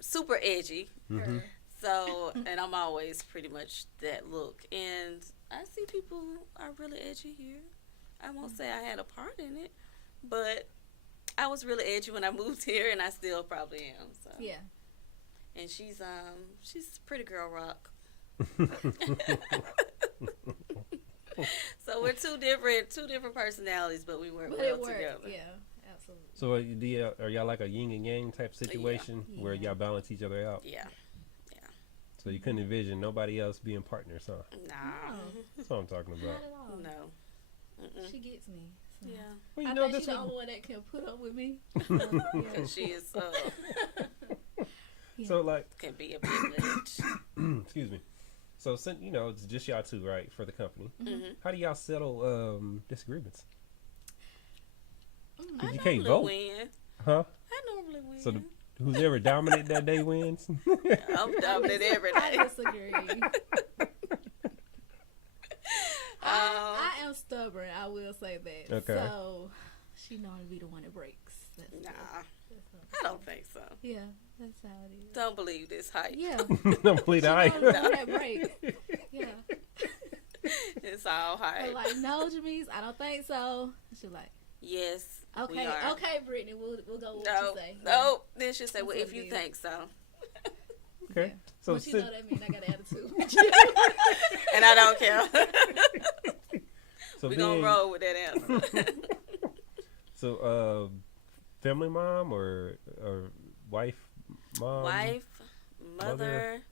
super edgy. Mm-hmm. Her. So, and I'm always pretty much that look. And I see people are really edgy here. I won't say I had a part in it, but I was really edgy when I moved here, and I still probably am. So, Yeah. and she's pretty girl rock. So we're two different personalities, but we work But well it worked. together. Yeah. Absolutely. So are y'all like a yin and yang type situation where Yeah. y'all balance each other out? Yeah. So you couldn't envision nobody else being partners, huh? Nah. No. That's what I'm talking Not about. at all. No. Mm-mm. She gets me. So. Yeah. Well, you I know, think that's she's the what, only one that can put up with me. Because she is Yeah. so like, can be a privilege. excuse me. So since you know it's just y'all two, right, for the company. Mm-hmm. How do y'all settle disagreements? Mm. I You can't normally vote. win. Huh? I normally win. So who's ever dominant that day wins. I'm dominant every I day. disagree. I am stubborn. I will say that. Okay. So she normally be the one that breaks. Nah, That's how, I don't think so. yeah, that's how it is. Don't believe this hype. Yeah. Don't believe She the hype. normally the one that breaks. Yeah. It's all I'm hype. like, no, Jamice, I don't think so. She's like, Yes. We okay, are. okay, Brittany, we'll go with No, what you say. no. Then she'll say, That's "Well, what if it you is. think so," Okay. Yeah. So But you know that means I got an attitude. and I don't care. so We gonna roll with that answer. So family mom or wife, mom. Wife, mother.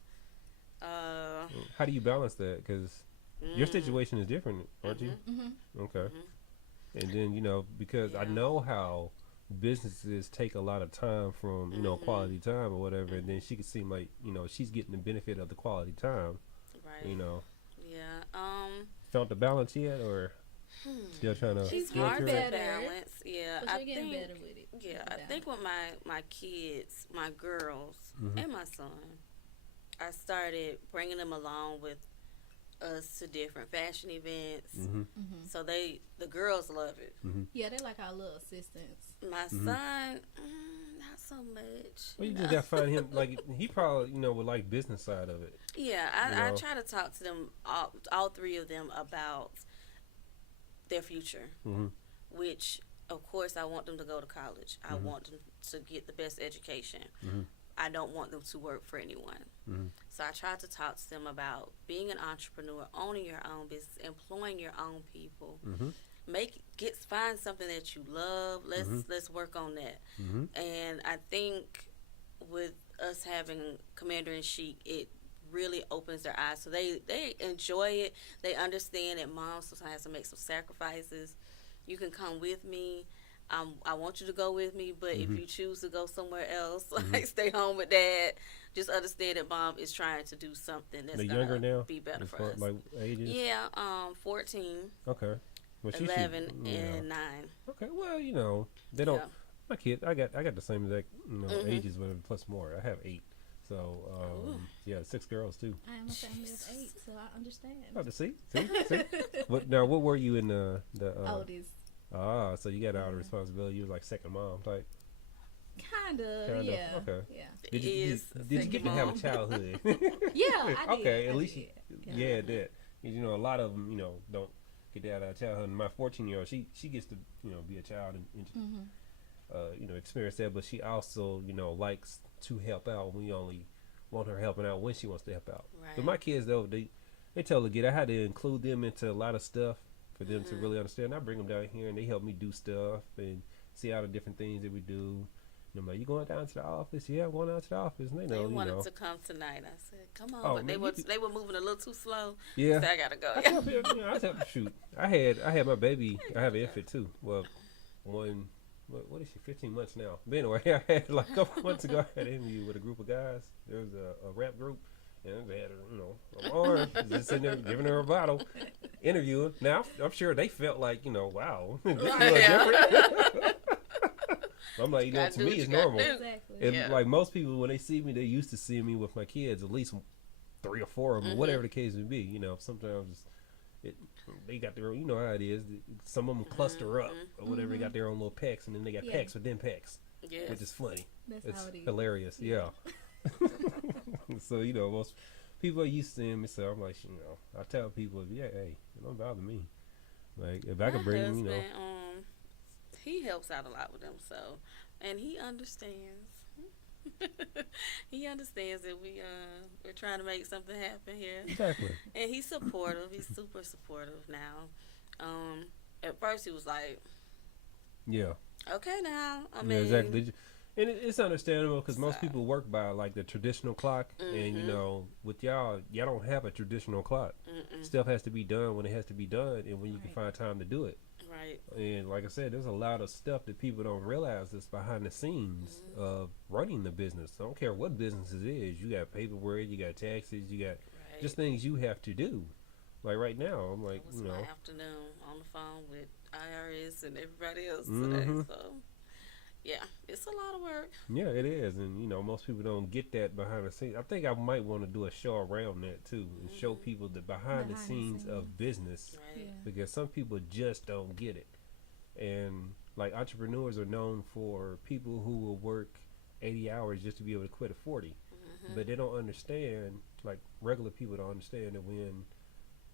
mother. How do you balance that? Because your mm, situation is different, aren't you? Mm-hmm. Okay. mhm. And then, you know, because I Yeah. know how businesses take a lot of time from, you know, Mhm. quality time or whatever, and then she could seem like, you know, she's getting the benefit of the quality time, Right. you know. Yeah. Felt the balance yet, or still trying to She's work hard through to it? better. balance. Yeah. But I you're getting think. better with it. Yeah, Sit I down. think with my kids, my girls, Mhm. and my son, I started bringing them along with us to different fashion events. Mm-hmm. Mm-hmm. So the girls love it. Yeah, they're like our little assistants. My Mhm. son, not so much. Well, you you just know. got to find him, like, he probably, you know, would like business side of it. Yeah, you I know. try to talk to them, all three of them, about their future, Mm-hmm. which, of course, I want them to go to college. I Mhm. want them to get the best education. Mm-hmm. I don't want them to work for anyone. Mm-hmm. So I try to talk to them about being an entrepreneur, owning your own business, employing your own people. Mm-hmm. Find something that you love. Mhm. Let's work on that. Mm-hmm. And I think with us having Commander and Chic, it really opens their eyes. So they enjoy it. They understand that mom sometimes has to make some sacrifices. You can come with me. I want you to go with me, but if Mhm. you choose to go somewhere else, Mhm. like stay home with dad, just understand that mom is trying to do something that's They're gonna younger now, be better as for far us. like ages. Yeah, 14, Okay. Well, she 11, should, you know. and 9. Okay. Well, you know, they don't. Yeah. My kid, I got the same exact, you know, Mhm. ages, but plus more. I have 8. So Ooh. yeah, 6 girls too. I am a family of 8, so I understand. Oh, to see. What now? What were you in the Oldest. so you got all the Yeah. responsibility. You was like second mom type. Kinda, Kinda, yeah. okay. Yeah. Did you Is did you get second to have a mom. childhood? Yeah, I did. Okay, I at least did. you had that. You know, a lot of them, you know, don't get that out of childhood. And my 14-year-old, she gets to, you know, be a child and Mm-hmm. you know, experience that. But she also, you know, likes to help out. We only want her helping out when she wants to help out. Right. But my kids, though, they totally get. I had to include them into a lot of stuff for them to Mhm. really understand. I bring them down here and they help me do stuff and see all the different things that we do. And I'm like, you going down to the office? Yeah, I'm going down to the office. And They you wanted know. to come tonight. I said, come on. Oh, But man, they were moving a little too slow. Yeah. So I got to go. I tell people, I tell people, shoot. I had my baby. I have an infant too. Well, one. What is she? 15 months now. But anyway, I had like a couple months ago. I had an interview with a group of guys. There was a rap group, and they had a Lauren just sitting there giving her a bottle, interviewing. Now I'm sure they felt like wow, this is a little different. I'm like, to me it's normal. Exactly. And like most people, when they see me, they used to see me with my kids, at least 3 or 4 of them, whatever the case may be. Sometimes they got their own, you know how it is. Some of them cluster up or whatever. They got their own little packs, and then they got packs within packs, which is funny. That's how it is. Hilarious. Yeah. So most people are used to him, so I'm like, I tell people, hey, it don't bother me. Like if I could bring him, he helps out a lot with them, so and he understands. He understands that we're trying to make something happen here. Exactly. And he's supportive. He's super supportive now. At first he was like, yeah, okay now. I mean, yeah, exactly. And it's understandable because most people work by like the traditional clock, and with y'all don't have a traditional clock. Stuff has to be done when it has to be done, and when you can find time to do it. Right. And like I said, there's a lot of stuff that people don't realize that's behind the scenes of running the business. I don't care what business it is. You got paperwork, you got taxes, you got just things you have to do. Like right now, I'm like, it was my afternoon on the phone with IRS and everybody else today. So, yeah, it's a lot of work. Yeah, it is. And, most people don't get that behind the scenes. I think I might want to do a show around that, too, and show people the behind the scenes of business. Right. Because some people just don't get it. And, like, entrepreneurs are known for people who will work 80 hours just to be able to quit at 40. But they don't understand, like, regular people don't understand that when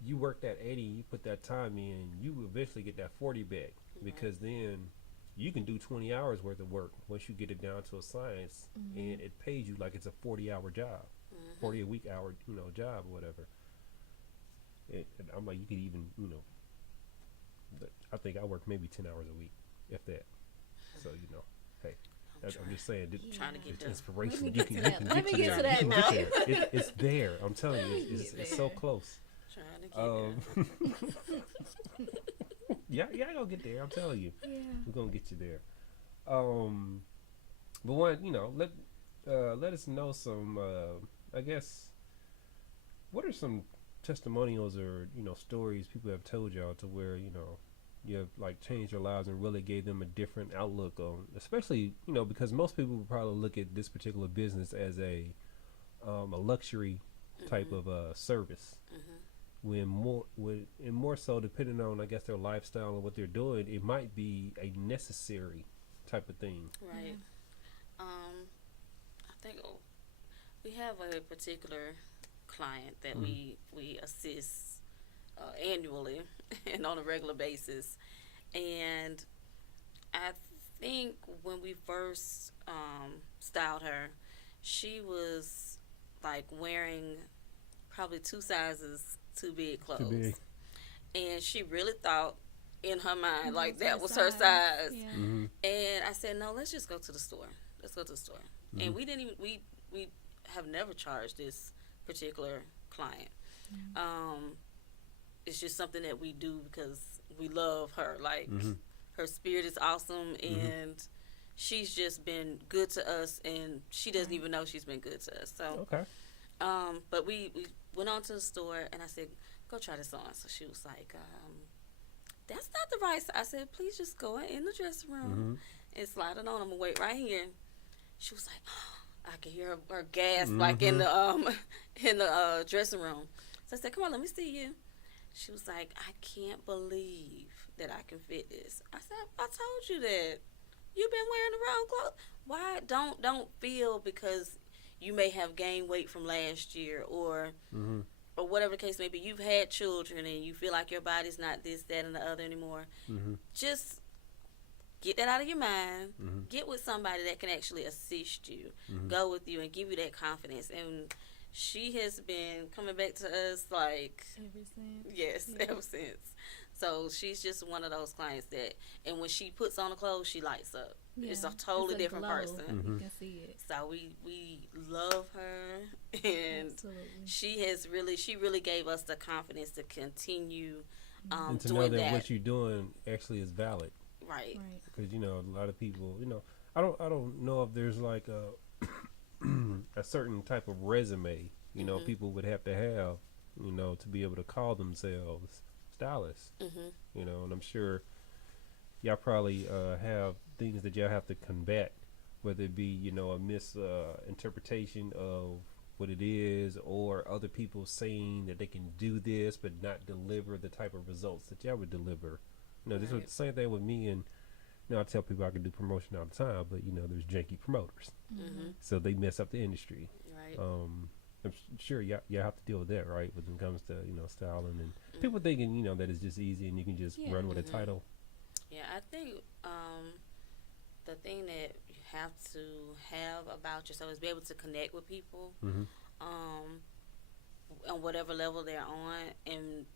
you work that 80, you put that time in, you eventually get that 40 back. Because then you can do 20 hours worth of work once you get it down to a science, and it pays you like it's a 40-hour job, 40 a week hour, job or whatever. And I'm like, you could even, I think I work maybe 10 hours a week, if that. So, hey, I'm just saying, trying to get it's there. inspiration. Let me get to that now. It's there. I'm telling you, it's so close. Trying to get there. Yeah, I gonna get there. I'm telling you, we're gonna get you there. But let us know some. I guess, what are some testimonials or stories people have told y'all to where you have like changed their lives and really gave them a different outlook on, especially because most people would probably look at this particular business as a luxury type of service. When more so depending on, I guess, their lifestyle and what they're doing, it might be a necessary type of thing. Right. I think we have a particular client that we assist annually and on a regular basis. And I think when we first styled her, she was like wearing probably 2 sizes too big clothes. Too big. And she really thought in her mind like that was her size. Yeah. And I said, no, let's just go to the store. Let's go to the store. And we didn't even we have never charged this particular client. It's just something that we do because we love her. Like her spirit is awesome, and she's just been good to us, and she doesn't even know she's been good to us. So Okay. but we went on to the store, and I said, go try this on. So she was like, that's not the right size. I said, please just go in the dressing room and slide it on. I'm going to wait right here. She was like, I could hear her gasp like in the dressing room. So I said, come on, let me see you. She was like, I can't believe that I can fit this. I said, I told you that. You've been wearing the wrong clothes. Why don't feel because you may have gained weight from last year or whatever the case may be. You've had children and you feel like your body's not this, that, and the other anymore. Just get that out of your mind. Get with somebody that can actually assist you, go with you, and give you that confidence. And she has been coming back to us like Ever since. yes, ever since. So she's just one of those clients that, and when she puts on the clothes, she lights up. It's Yeah, a totally it's a different glow. person. You can see it. So we love her, and Absolutely. she really gave us the confidence to continue And to know doing that that. what you're doing actually is valid, Right. Right. because a lot of people, I don't know if there's like a a certain type of resume, people would have to have, to be able to call themselves stylists, and I'm sure y'all probably have things that y'all have to combat, whether it be a misinterpretation of what it is, or other people saying that they can do this but not deliver the type of results that y'all would deliver. This was Right. the same thing with me, and I tell people I can do promotion all the time, but there's janky promoters, so they mess up the industry. Right. I'm sure y'all have to deal with that, right? When it comes to styling and people thinking that it's just easy and you can just run with a title. Yeah, I think the thing that you have to have about yourself is be able to connect with people um, on whatever level they're on, and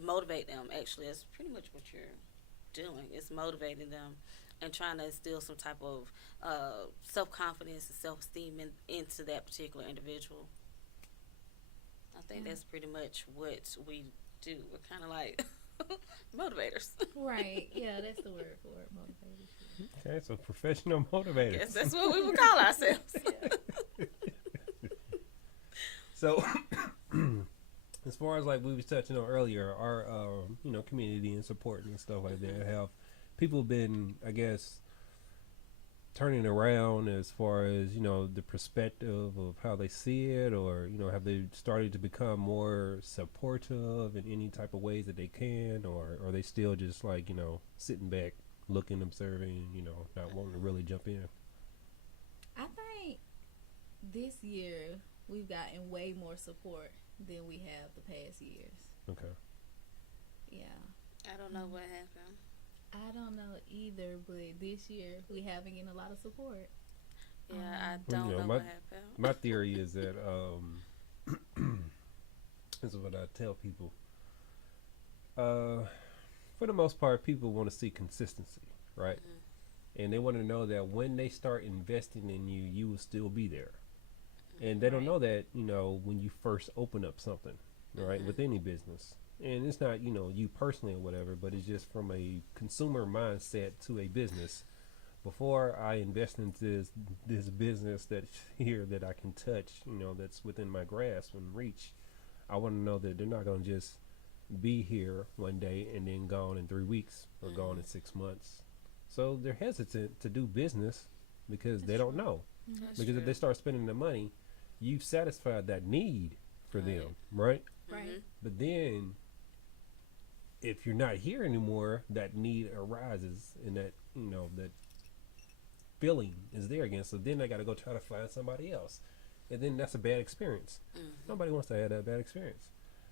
motivate them. Actually, that's pretty much what you're doing. It's motivating them and trying to instill some type of self-confidence and self-esteem into that particular individual. I think that's pretty much what we do. We're kind of like motivators. Right. Yeah, that's the word for it. Motivators. Okay, so professional motivators. Yes, that's what we would call ourselves. So, as far as like we was touching on earlier, our community and support and stuff like that, have people been, I guess, turning around as far as the perspective of how they see it, or have they started to become more supportive in any type of ways that they can, or are they still just like sitting back, looking, observing, not wanting to really jump in? I think this year we've gotten way more support than we have the past years. Okay. Yeah. I don't know what happened. I don't know either, but this year we have been getting a lot of support. Yeah, I don't know what happened. My theory is that this is what I tell people. For the most part, people want to see consistency, right? And they want to know that when they start investing in you, you will still be there. And they don't know that, when you first open up something, right, with any business. And it's not, you personally or whatever, but it's just from a consumer mindset to a business. Before I invest into this business that's here that I can touch, that's within my grasp and reach, I want to know that they're not going to just be here one day and then gone in 3 weeks or gone in 6 months. So they're hesitant to do business because they don't know. Because if they start spending the money, you've satisfied that need for them, right? Right. But then if you're not here anymore, that need arises, and that that feeling is there again. So then they got to go try to find somebody else, and then that's a bad experience. Nobody wants to have that bad experience.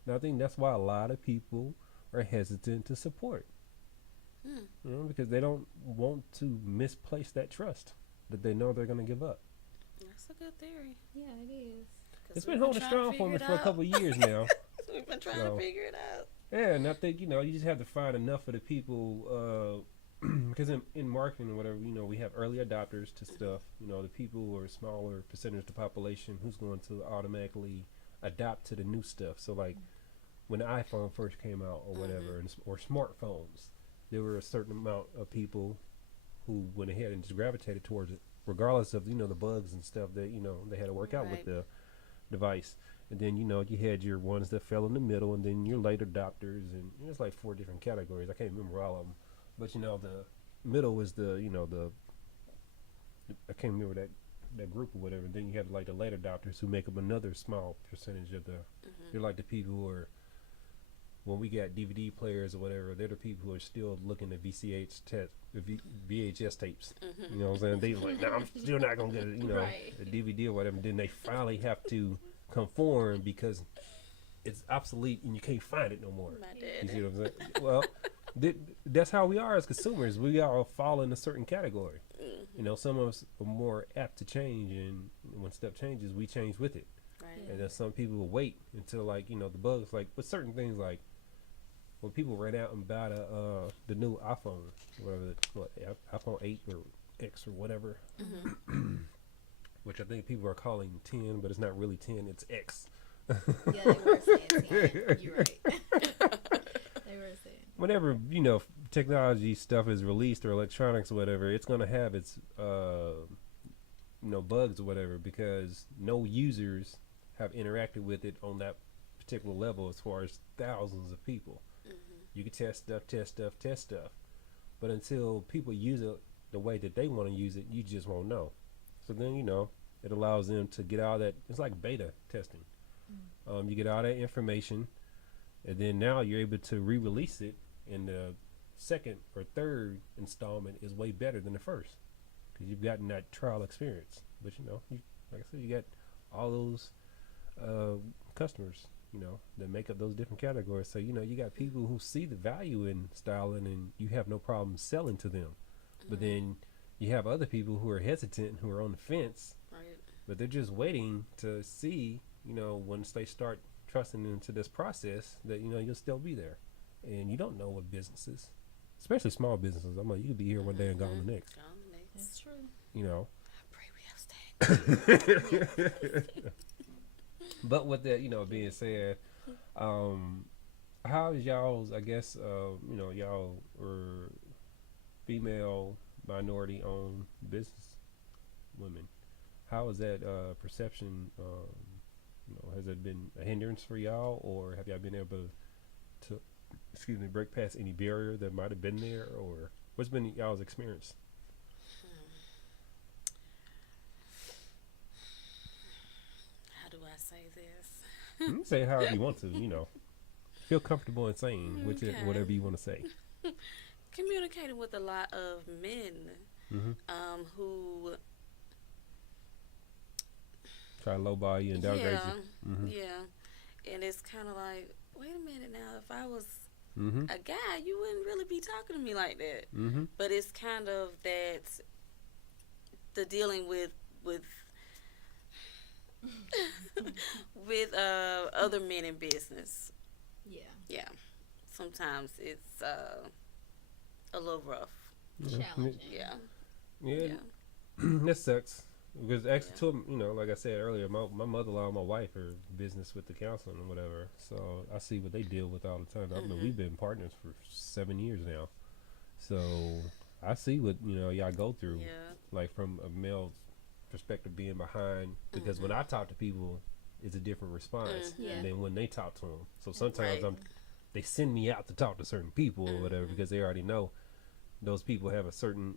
And I think that's why a lot of people are hesitant to support, because they don't want to misplace that trust that they know they're going to give up. That's a good theory. Yeah, it is. It's been holding strong for me for a couple of years now. We've been trying to figure it out. Yeah, and I think, you just have to find enough of the people, because in marketing or whatever, we have early adopters to stuff, the people who are a smaller percentage of the population who's going to automatically adopt to the new stuff. So, like, when the iPhone first came out or whatever, or smartphones, there were a certain amount of people who went ahead and just gravitated towards it, regardless of, the bugs and stuff that, they had to work out with the device. And then, you had your ones that fell in the middle, and then your late adopters, and there's like 4 different categories. I can't remember all of them. But, the middle was the I can't remember that group or whatever. And then you had like the late adopters who make up another small percentage of they're like the people who are, when we got DVD players or whatever, they're the people who are still looking at VHS tapes. You know what I'm saying? They like, I'm still not going to get a DVD or whatever. And then they finally have to conform because it's obsolete and you can't find it no more. You see what I'm saying? Well, that's how we are as consumers. We all fall in a certain category. Some of us are more apt to change, and when stuff changes, we change with it. Right. And then some people will wait until, like, the bugs, like with certain things, like when people ran out and bought the new iPhone, whatever, iPhone 8 or X or whatever, which I think people are calling 10, but it's not really 10, it's X. Yeah, they were saying 10. You're right. They were saying. Whenever, technology stuff is released or electronics or whatever, it's going to have its, bugs or whatever, because no users have interacted with it on that particular level as far as thousands of people. You can test stuff. But until people use it the way that they want to use it, you just won't know. So then, it allows them to get all that. It's like beta testing. You get all that information, and then now you're able to re-release it, and the second or third installment is way better than the first because you've gotten that trial experience. But, like I said, you got all those customers, that make up those different categories. So, you got people who see the value in styling, and you have no problem selling to them. But then you have other people who are hesitant, who are on the fence, but they're just waiting to see, once they start trusting into this process, that, you'll still be there. And you don't know what businesses, especially small businesses. I'm like, you could be here one day and gone the next. That's true. I pray we have stayed. But with that, being said, how is y'all's, I guess, y'all are female minority-owned business women. How is that perception, has it been a hindrance for y'all, or have y'all been able to, break past any barrier that might have been there, or what's been y'all's experience? How do I say this? You can say it however you want to, feel comfortable in saying whatever you want to say. Communicating with a lot of men who try to lowball you and downgrade you. Yeah, and it's kind of like, wait a minute now, if I was a guy, you wouldn't really be talking to me like that. But it's kind of that the dealing with other men in business. Yeah, sometimes it's a little rough. Challenging. Yeah. That sucks. Because actually, like I said earlier, my mother-in-law and my wife are business with the counseling and whatever. So I see what they deal with all the time. I mean, we've been partners for 7 years now. So I see what, y'all go through. Yeah. Like from a male perspective being behind. Because when I talk to people, it's a different response than when they talk to them. So sometimes they send me out to talk to certain people or whatever because they already know those people have a certain,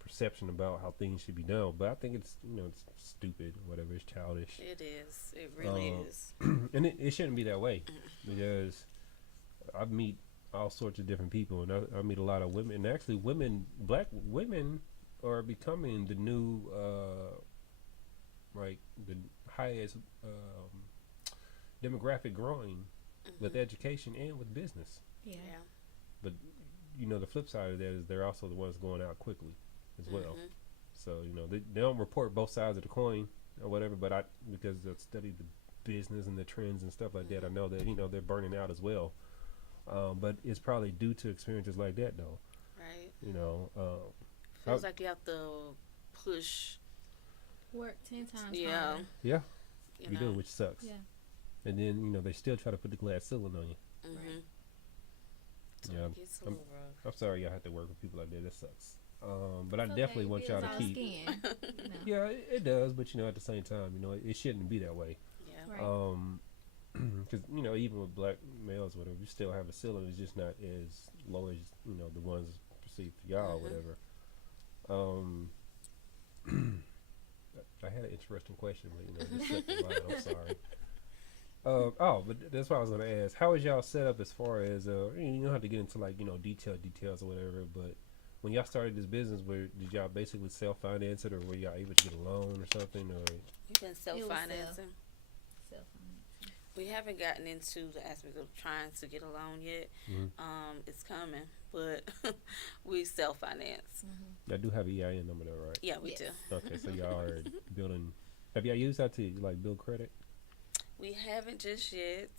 perception about how things should be done. But I think it's, it's stupid, whatever, it's childish. It is. It really is. And it shouldn't be that way because I meet all sorts of different people, and I meet a lot of women. And actually, black women are becoming the new, like the highest demographic growing with education and with business. Yeah. But the flip side of that is they're also the ones going out quickly as well. So they don't report both sides of the coin or whatever. But because I studied the business and the trends and stuff like that, I know that they're burning out as well. But it's probably due to experiences like that, though. Right. Feels like you have to push. Work 10 times Yeah. harder. Yeah. You do, which sucks. Yeah. And then they still try to put the glass ceiling on you. Right. So Yeah. it gets a little rough. I'm sorry y'all have to work with people like that. That sucks. But I It's definitely okay. want It y'all builds to our keep. skin, Yeah, it does. But at the same time, it shouldn't be that way. Yeah. Right. Because even with black males, whatever, you still have a ceiling. It's just not as low as the ones perceived for y'all, or whatever. I had an interesting question, but it just slipped my mind. I'm sorry. But that's what I was gonna ask. How is y'all set up as far as you don't have to get into like details or whatever, but when y'all started this business, did y'all basically self-finance it, or were y'all able to get a loan or something, or? You've been self-financing. Self-financing. We haven't gotten into the aspect of trying to get a loan yet. It's coming, but we self-finance. Y'all do have an EIN number though, right? Yeah, we Yes. do. Okay, so y'all are building. Have y'all used that to like build credit? We haven't just yet.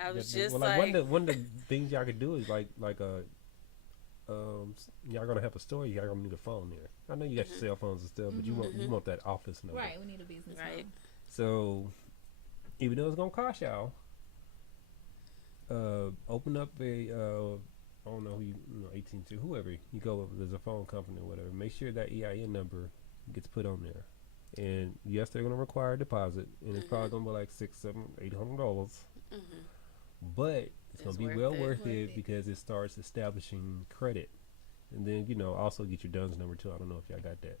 I was just well, like one of the things y'all could do is like y'all gonna have a store. Y'all gonna need a phone there. I know you got your cell phones and stuff, but you want that office number. Right, we need a business phone. So even though it's gonna cost y'all, open up a I don't know who AT&T, whoever you go with, there's a phone company or whatever. Make sure that EIN number gets put on there. And yes, they're gonna require a deposit, and it's probably gonna be like $600-$800. But it's gonna be well worth it because it starts establishing credit, and then also get your DUNS number too. I don't know if y'all got that.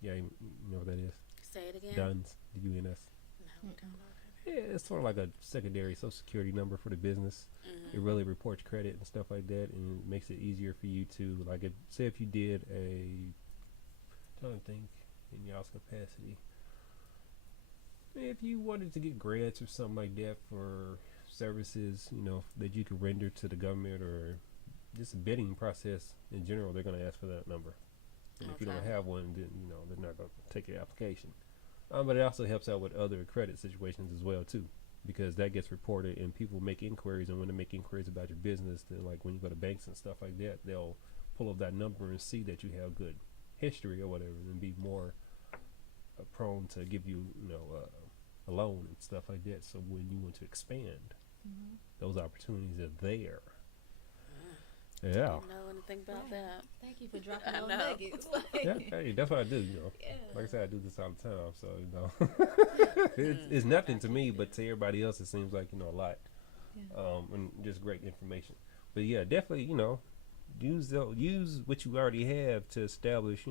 Yeah, you know what that is? Say it again. DUNS, DUNS. No, we don't know. Yeah, it's sort of like a secondary social security number for the business. It really reports credit and stuff like that, and it makes it easier for you to, like, if you did trying to think in y'all's capacity, if you wanted to get grants or something like that for services, that you could render to the government or just a bidding process in general, they're going to ask for that number. And if you don't have one, then they're not going to take your application. But it also helps out with other credit situations as well too, because that gets reported and people make inquiries, and when they make inquiries about your business, then like when you go to banks and stuff like that, they'll pull up that number and see that you have good history or whatever, and be more prone to give you a loan and stuff like that. So when you want to expand, those opportunities are there. Yeah. I didn't know anything about that. Thank you for dropping those nuggets. Yeah, hey, that's what I do. Yeah. Like I said, I do this all the time. So it's nothing to me, but to everybody else, it seems like a lot. Yeah. And just great information. But yeah, definitely use what you already have to establish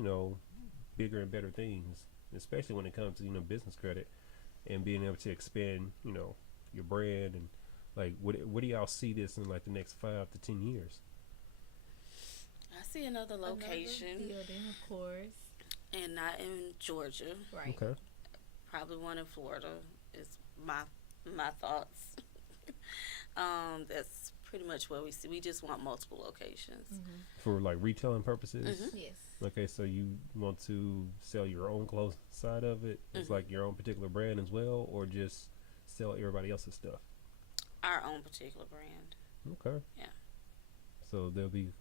bigger and better things, especially when it comes to business credit and being able to expand your brand. And like what do y'all see this in like the next 5 to 10 years? I see another location. Another building, of course. And not in Georgia. Right. Okay. Probably one in Florida is my thoughts. That's pretty much what we see. We just want multiple locations. For like retailing purposes? Yes. Okay, so you want to sell your own clothes side of it? It's like your own particular brand as well, or just sell everybody else's stuff? Our own particular brand. Okay. Yeah. So they'll be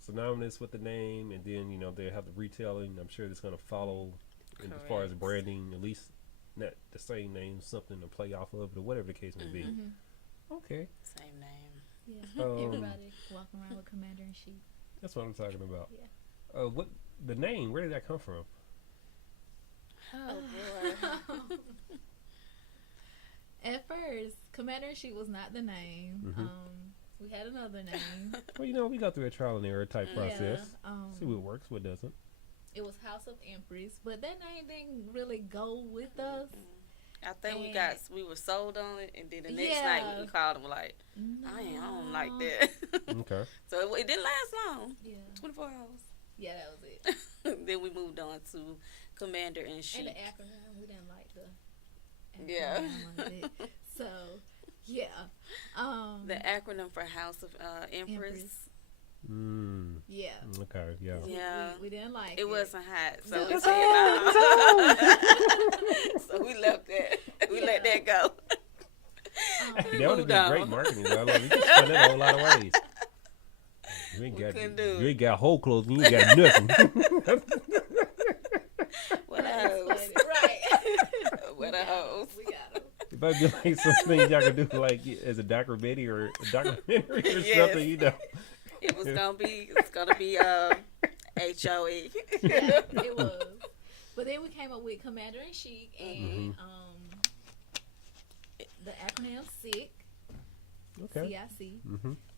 synonymous with the name, and then they'll have the retailing. I'm sure it's going to follow as far as branding, at least not the same name, something to play off of, or whatever the case may be. Okay. Same name. Yeah. Everybody walking around with Commander in Chic. That's what I'm talking about. Yeah. What the name? Where did that come from? Oh boy. At first, Commander in Chic was not the name. We had another name. Well, we go through a trial and error type process. See what works, what doesn't. It was House of Empress, but that name didn't really go with us. I think we were sold on it, and then the next night we called them like, I don't like that. Okay. So it didn't last long. Yeah. 24 hours. Yeah, that was it. Then we moved on to Commander in Chic. And the acronym, we didn't like the acronym. Yeah. Of it. So, yeah. The acronym for House of Empress. Yeah. Okay, yeah. Yeah. We didn't like it. It wasn't hot, so we said no. So we left that. We let that go. That would have been great marketing, though. Like, we could spend that a whole lot of ways. You ain't got whole clothes, and you ain't got nothing. What a hose. Right. What a hose. We got them. It might be like some things y'all can do, like as a documentary or something, It was gonna be HOE. Yeah, it was. But then we came up with Commander in Chic and the acronym SIC. Okay. CIC.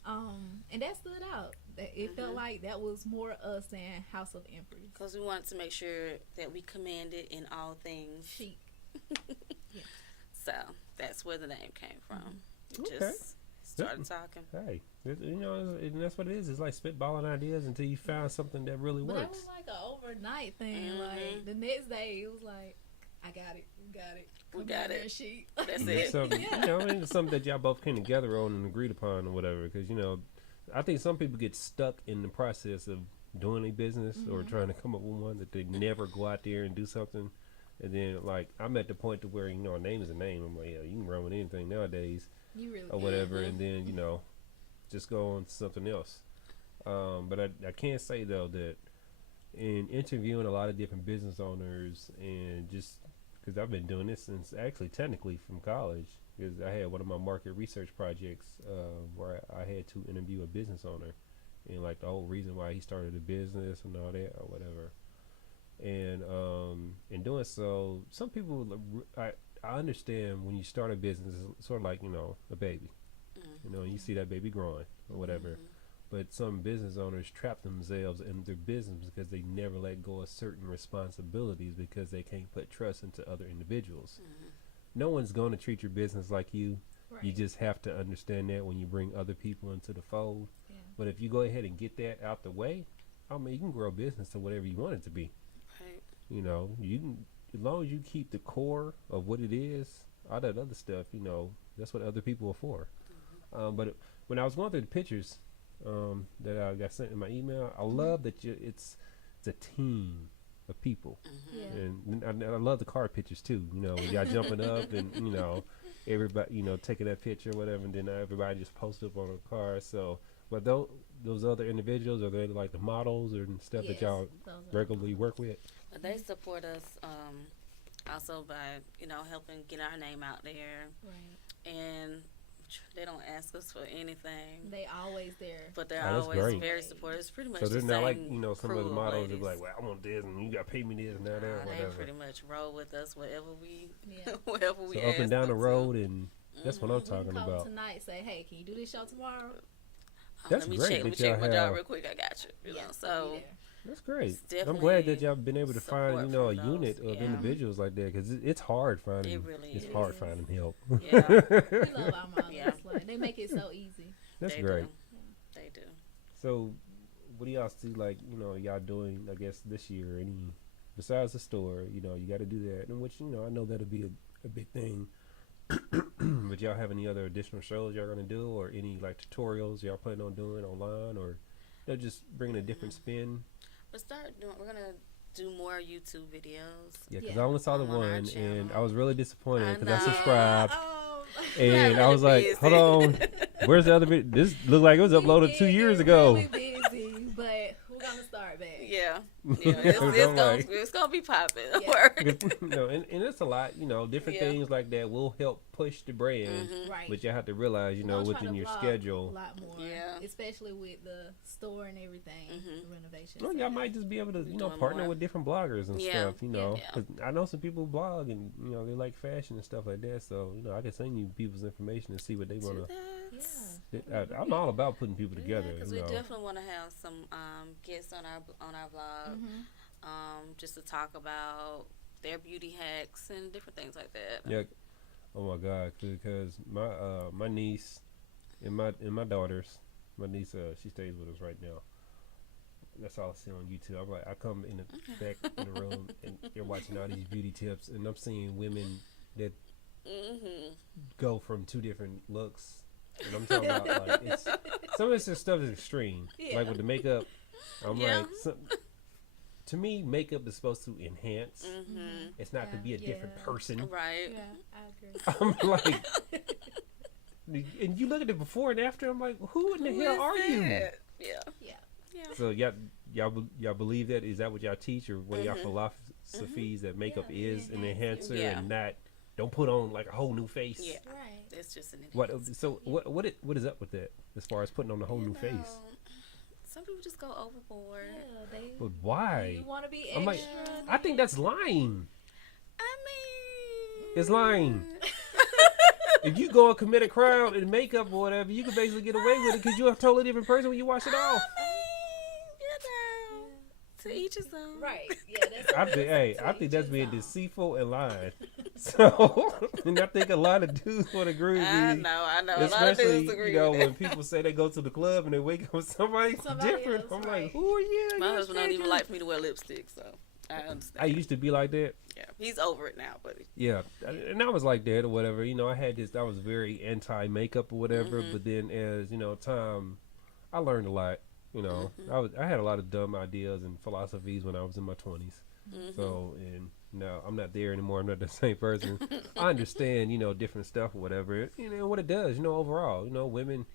And that stood out. It felt like that was more us than House of Empress. Because we wanted to make sure that we commanded in all things chic. Yeah. So that's where the name came from. Okay. Just started talking. Hey, and that's what it is. It's like spitballing ideas until you find something that really But works. that was like an overnight thing. Like the next day, it was like, I got it. We got it. We got it. Chic. That's it. Something, it's something that y'all both came together on and agreed upon or whatever. Because I think some people get stuck in the process of doing a business or trying to come up with one that they never go out there and do something. And then like I'm at the point to where a name is a name. I'm like, yeah, you can run with anything nowadays You really or whatever, and then just go on to something else. But I can't say though that in interviewing a lot of different business owners and just because I've been doing this since actually technically from college because I had one of my market research projects where I had to interview a business owner and like the whole reason why he started a business and all that or whatever. And in doing so, some people I understand when you start a business, it's sort of like a baby, you see that baby growing or whatever. But some business owners trap themselves in their business because they never let go of certain responsibilities because they can't put trust into other individuals. No one's going to treat your business like you. Right. You just have to understand that when you bring other people into the fold. Yeah. But if you go ahead and get that out the way, I mean, you can grow a business to whatever you want it to be. Right. You can, as long as you keep the core of what it is, all that other stuff, that's what other people are for. But when I was going through the pictures that I got sent in my email, I love that it's a team of people. Yeah. And I love the car pictures too. When y'all jumping up and everybody taking that picture or whatever, and then everybody just post up on a car. So, but those other individuals, are they like the models or stuff that y'all regularly work with? They support us also by helping get our name out there, Right. and they don't ask us for anything. They always there. But they're that's always great. very supportive. It's pretty much So they're the not same like some of the crew models ladies. are like, well, I want this and you got to pay me this and that, Nah, they whatever. pretty much roll with us wherever we Yeah. wherever we So up ask and down the them road, to. and that's what I'm We can talking call about. tonight. Say, hey, can you do this show tomorrow? That's let me great check. Let me that check y'all my job have- real quick. I got you. Yeah, know, we'll so be there. That's great. It's I'm glad that definitely y'all been able to find, support a from unit those. of Yeah. individuals like that because it's hard finding. It really it's is. hard finding help. Yeah, We love our models. Yeah. Like, they make it so easy. That's they great. Do. They do. So, what do y'all see y'all doing? I guess this year, any besides the store, you got to do that, and which I know that'll be a big thing. But y'all have any other additional shows y'all gonna do, or any like tutorials y'all planning on doing online, or just bringing a different spin? We're gonna do more YouTube videos. Yeah, because Yeah. I only saw the On our one, and channel. I was really disappointed because I know. subscribed, Oh, and Not I was really like, hold on, where's the other video? This looked like it was uploaded 2 years ago. Really busy, but we're gonna start back. Yeah, I'm it's gonna be popping. Yeah. And it's a lot, different Yeah. things like that will help push the brand. Right. But you have to realize, We're gonna try within to your vlog schedule. a lot more. Yeah. Especially with the store and everything, the renovation. Well, y'all might just be able to, Doing partner more. with different bloggers and Yeah. stuff, Yeah. 'Cause I know some people blog and, they like fashion and stuff like that. So, I can send you people's information and see what they want to. Yeah. I'm all about putting people together, because we definitely want to have some guests on our vlog, just to talk about their beauty hacks and different things like that. Yeah. Oh my God, because my niece and my daughters, my niece she stays with us right now. That's all I see on YouTube. I'm like, I come in the back of the room and you're watching all these beauty tips, and I'm seeing women that go from 2 different looks, and I'm talking about like some of this stuff is extreme. Yeah. Like with the makeup, I'm Yeah. like, to me, makeup is supposed to enhance. It's not to be a different person. Right. Yeah, I agree. I'm like, and you look at it before and after. I'm like, who in the hell are you? Yeah. Yeah. So y'all believe that? Is that what y'all teach, or what y'all philosophies that makeup Yeah, is an enhance enhancer Yeah. and not? Don't put on like a whole new face. Yeah. Right. It's just an What? enhancement. So what is up with that as far as putting on a whole new face? Some people just go overboard. Yeah, But why? you want to be extra. I'm like, I think that's lying. I mean, It's lying. If you go and commit a crime in makeup or whatever, you can basically get away with it because you're a totally different person when you wash it off. to each his own. Right. Yeah, that's I think that's being deceitful and lying. So, and I think a lot of dudes would agree with me. I know. A lot of Especially, dudes agree when with that. people say they go to the club and they wake up with somebody different. else, I'm right. like, who are you? My You're a husband don't even stranger. like for me to wear lipstick, so I understand. I used to be like that. Yeah, he's over it now, buddy. Yeah, and I was like that or whatever. I had this. I was very anti makeup or whatever. But then, as time, I learned a lot. I had a lot of dumb ideas and philosophies when I was in my 20s. So, and no, I'm not there anymore. I'm not the same person. I understand, different stuff or whatever. What it does, overall, women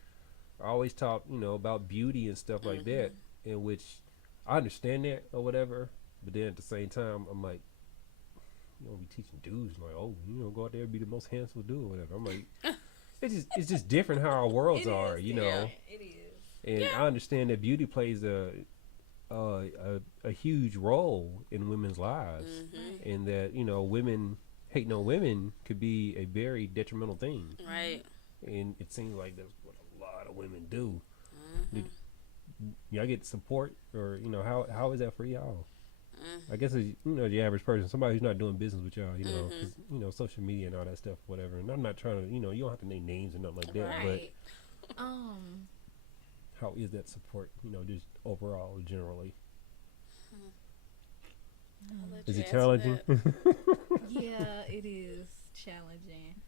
are always talk, about beauty and stuff like that, in which I understand that or whatever. But then at the same time, I'm like, be teaching dudes like, oh, go out there and be the most handsome dude or whatever. I'm like, it's just different how our worlds are, Yeah, it is. And I understand that beauty plays a huge role in women's lives, and that women hating on women could be a very detrimental thing, right? And it seems like that's what a lot of women do. Y'all get support, or how is that for y'all? I guess it's, the average person, somebody who's not doing business with y'all, 'cause, social media and all that stuff, whatever. And I'm not trying to, you don't have to name names or nothing like that, Right. but how is that support, just overall, generally? Is it challenging? Yeah, it is challenging.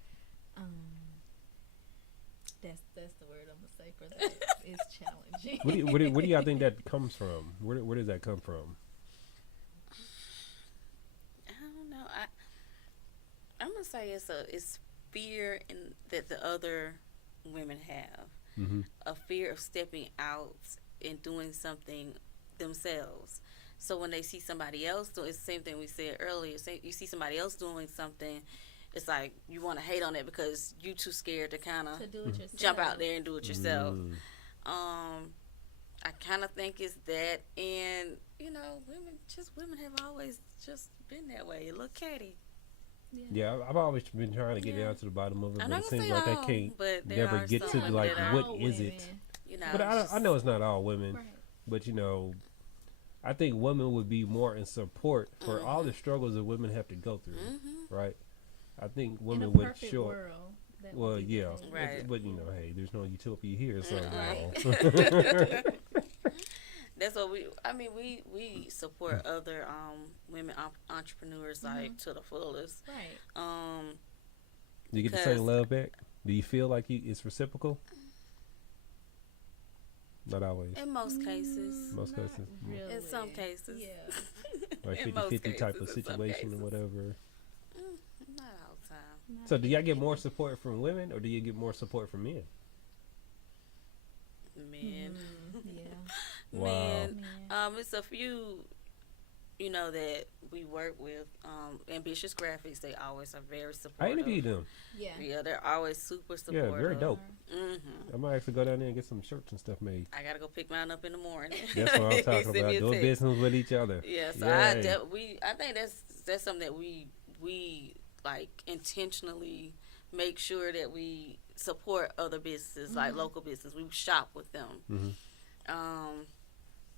That's the word I'm gonna say for that. It's challenging. What do y'all think that comes from? Where does that come from? I don't know. I'm gonna say it's fear that the other women have, a fear of stepping out and doing something themselves. So when they see somebody else do, it's the same thing we said earlier. Say you see somebody else doing something, it's like you want to hate on it because you too scared to kind of jump out there and do it yourself. I kind of think it's that, and women have always just been that way, a little catty. Yeah, I've always been trying to get down to the bottom of it, but it seems like I can't but never get to like what is it. But I know it's not all women, Right. but I think women would be more in support for all the struggles that women have to go through, right? I think women In a would perfect show. world, that Well, would be yeah, great. Right. but hey, there's no utopia here, so That's what we support other women entrepreneurs like to the fullest. Right. Do you get the same love back? Do you feel like it's reciprocal? Not always. In most cases. Most cases. Really. In some cases. Yeah. Like In most 50-50 type of cases, in some situation or cases. whatever. Not all the time. So do y'all get more support from women, or do you get more support from men? Men. Yeah. Wow. Men. Man. It's a few, that we work with. Ambitious Graphics, they always are very supportive. I interviewed them. Yeah. Yeah, they're always super supportive. Yeah, very dope. Mm-hmm. I might actually go down there and get some shirts and stuff made. I gotta go pick mine up in the morning. That's what I'm talking Send me about. a Doing text. business with each other. Yeah, so Yay. I think that's something that we like intentionally make sure that we support other businesses, like local business. We shop with them.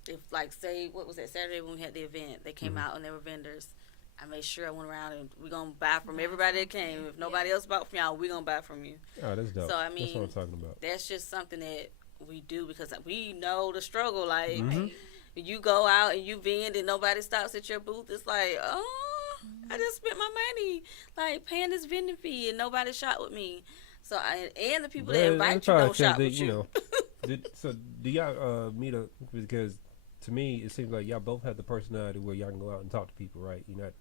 If like say what was that Saturday when we had the event, they came out and they were vendors. I made sure I went around and we're gonna buy from everybody that came. If nobody else bought from y'all, we're gonna buy from you. Oh, that's dope. So I that's mean, what I'm talking about. that's just something that we do because we know the struggle. Like you go out and you vend and nobody stops at your booth. It's like, oh, I just spent my money like paying this vending fee and nobody shop with me. So and the people that invite you don't shop with you. So do y'all meet up? Because to me, it seems like y'all both have the personality where y'all can go out and talk to people, right? You're not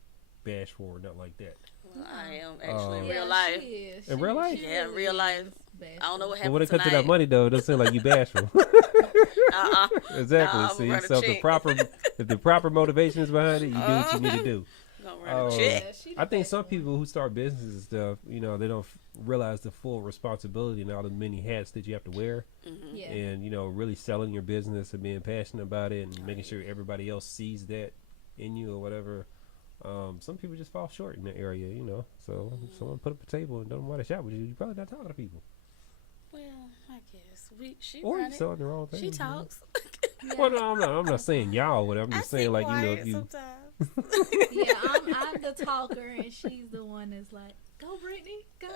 bashful or nothing like that. Well, I am actually in Yeah, real life. she is. In real life? Yeah, in real life. I don't know what But happened when it comes to that tonight. money, though, it doesn't seem like you bashful. Exactly. Nah, See, I'ma so run a if the proper motivation is behind it, you do what you need to do. Gonna run a check. I think some people who start businesses and stuff, they don't realize the full responsibility and all the many hats that you have to wear, Yeah. and really selling your business and being passionate about it and making sure everybody else sees that in you or whatever. Some people just fall short in that area, So if someone put up a table and don't want to shop with you, you're probably not talking to people. Well, I guess she Or run you're it. selling the wrong thing. She talks. Well, no, I'm not saying y'all. Whatever. I'm I just saying, sit like quiet you. sometimes. Yeah, I'm the talker and she's the one that's like, go Brittany, go.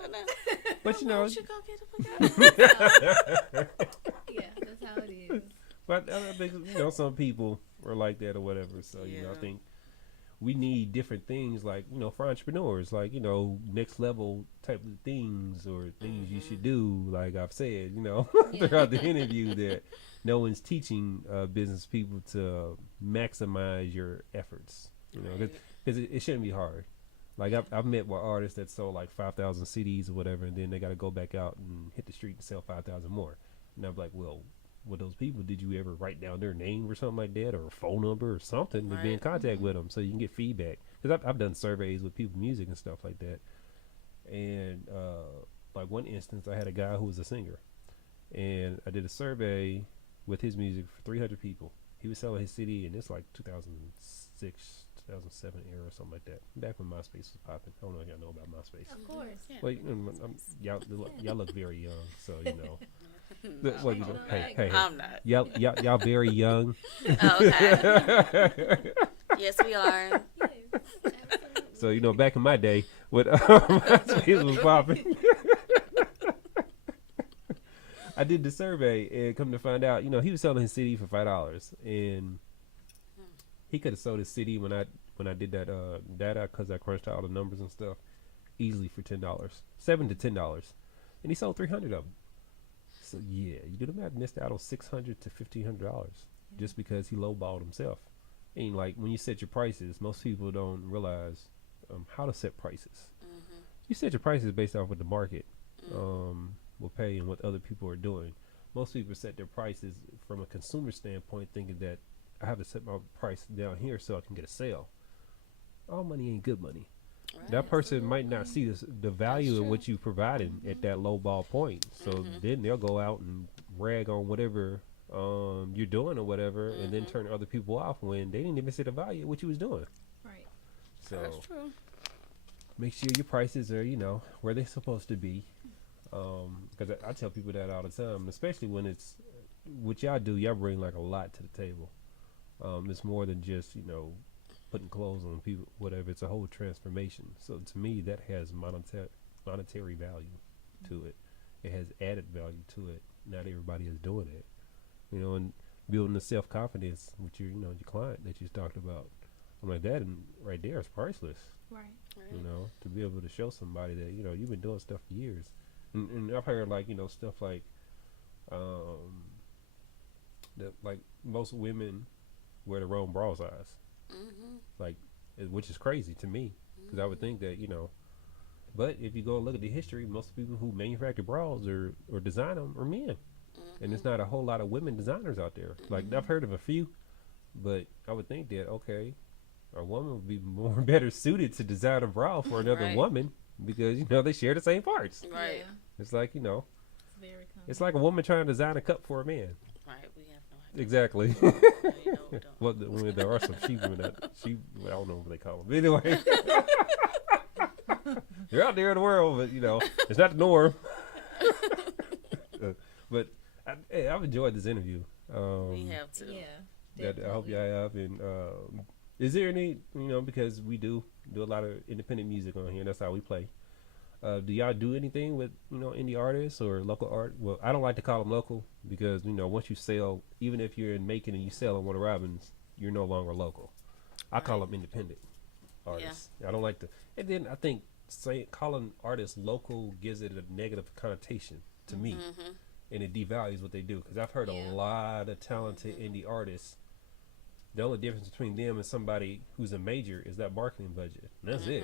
But Why don't you go get a Yeah, that's how it is. But I think some people are like that or whatever. So Yeah. I think we need different things, like for entrepreneurs, like next level type of things or things you should do. Like I've said, throughout the interview, that no one's teaching business people to maximize your efforts. because it shouldn't be hard. Like I've met with artists that sold like 5,000 CDs or whatever, and then they got to go back out and hit the street and sell 5,000 more. And I'm like, well, with those people, did you ever write down their name or something like that, or a phone number or something to be in contact with them so you can get feedback? Because I've done surveys with people music and stuff like that. And like one instance, I had a guy who was a singer, and I did a survey with his music for 300 people. He was selling his CD, and it's like 2006, 2007 era or something like that. Back when MySpace was popping. I don't know if y'all know about MySpace. Of course. Yeah. Well, y'all look very young, so you know. Well, you know, Like, hey, I'm not. y'all very young. Okay. Yes, we are. Yes, absolutely. So you know, back in my day, when MySpace was popping, I did the survey, and come to find out, you know, he was selling his CD for $5, and he could have sold his CD when I did that data, because I crunched out all the numbers and stuff, easily for $10, $7 to $10, and he sold 300 of them. So yeah, you do the math, missed out on $600 to $1,500 just because he lowballed himself. And like when you set your prices, most people don't realize how to set prices. You set your prices based off what the market will pay and what other people are doing. Most people set their prices from a consumer standpoint, thinking that I have to set my price down here so I can get a sale. All money ain't good money. Right. That person might not see the value in what you provided at that low ball point. So then they'll go out and rag on whatever you're doing or whatever, and then turn other people off when they didn't even see the value of what you was doing. Right. So That's true. make sure your prices are, you know, where they're supposed to be. Because I tell people that all the time, especially when it's what y'all do. Y'all bring like a lot to the table. It's more than just, you know, putting clothes on people, whatever. It's a whole transformation. So to me, that has monetary value to it. It has added value to it. Not everybody is doing it, you know, and building the self-confidence with your, you know, your client that you talked about. I'm like, that and right there is priceless. Right. You know, to be able to show somebody that, you know, you've been doing stuff for years. And I've heard, like, you know, stuff like that, like most women wear the wrong bra size, like, which is crazy to me, because I would think that, you know, but if you go and look at the history, most people who manufacture bras or design them are men, and there's not a whole lot of women designers out there. Like, I've heard of a few, but I would think that, okay, a woman would be more better suited to design a bra for another woman, because, you know, they share the same parts. Right. Yeah, It's like, you know, it's very common. it's like a woman trying to design a cup for a man. Right. We have no idea. Exactly. No, you don't. Well, there are some sheep women that I don't know what they call them. But anyway, they're out there in the world, but, you know, it's not the norm. But I've enjoyed this interview. We have to. Yeah. That I hope y'all have. And is there any, you know, because we do a lot of independent music on here. That's how we play. Do y'all do anything with, you know, indie artists or local art? Well, I don't like to call them local, because, you know, once you sell, even if you're in Macon and you sell on Warner Robins, you're no longer local. I call them independent artists. I don't like to. And then I think calling artists local gives it a negative connotation to me, and it devalues what they do. Because I've heard a lot of talented indie artists. The only difference between them and somebody who's a major is that marketing budget. And that's it.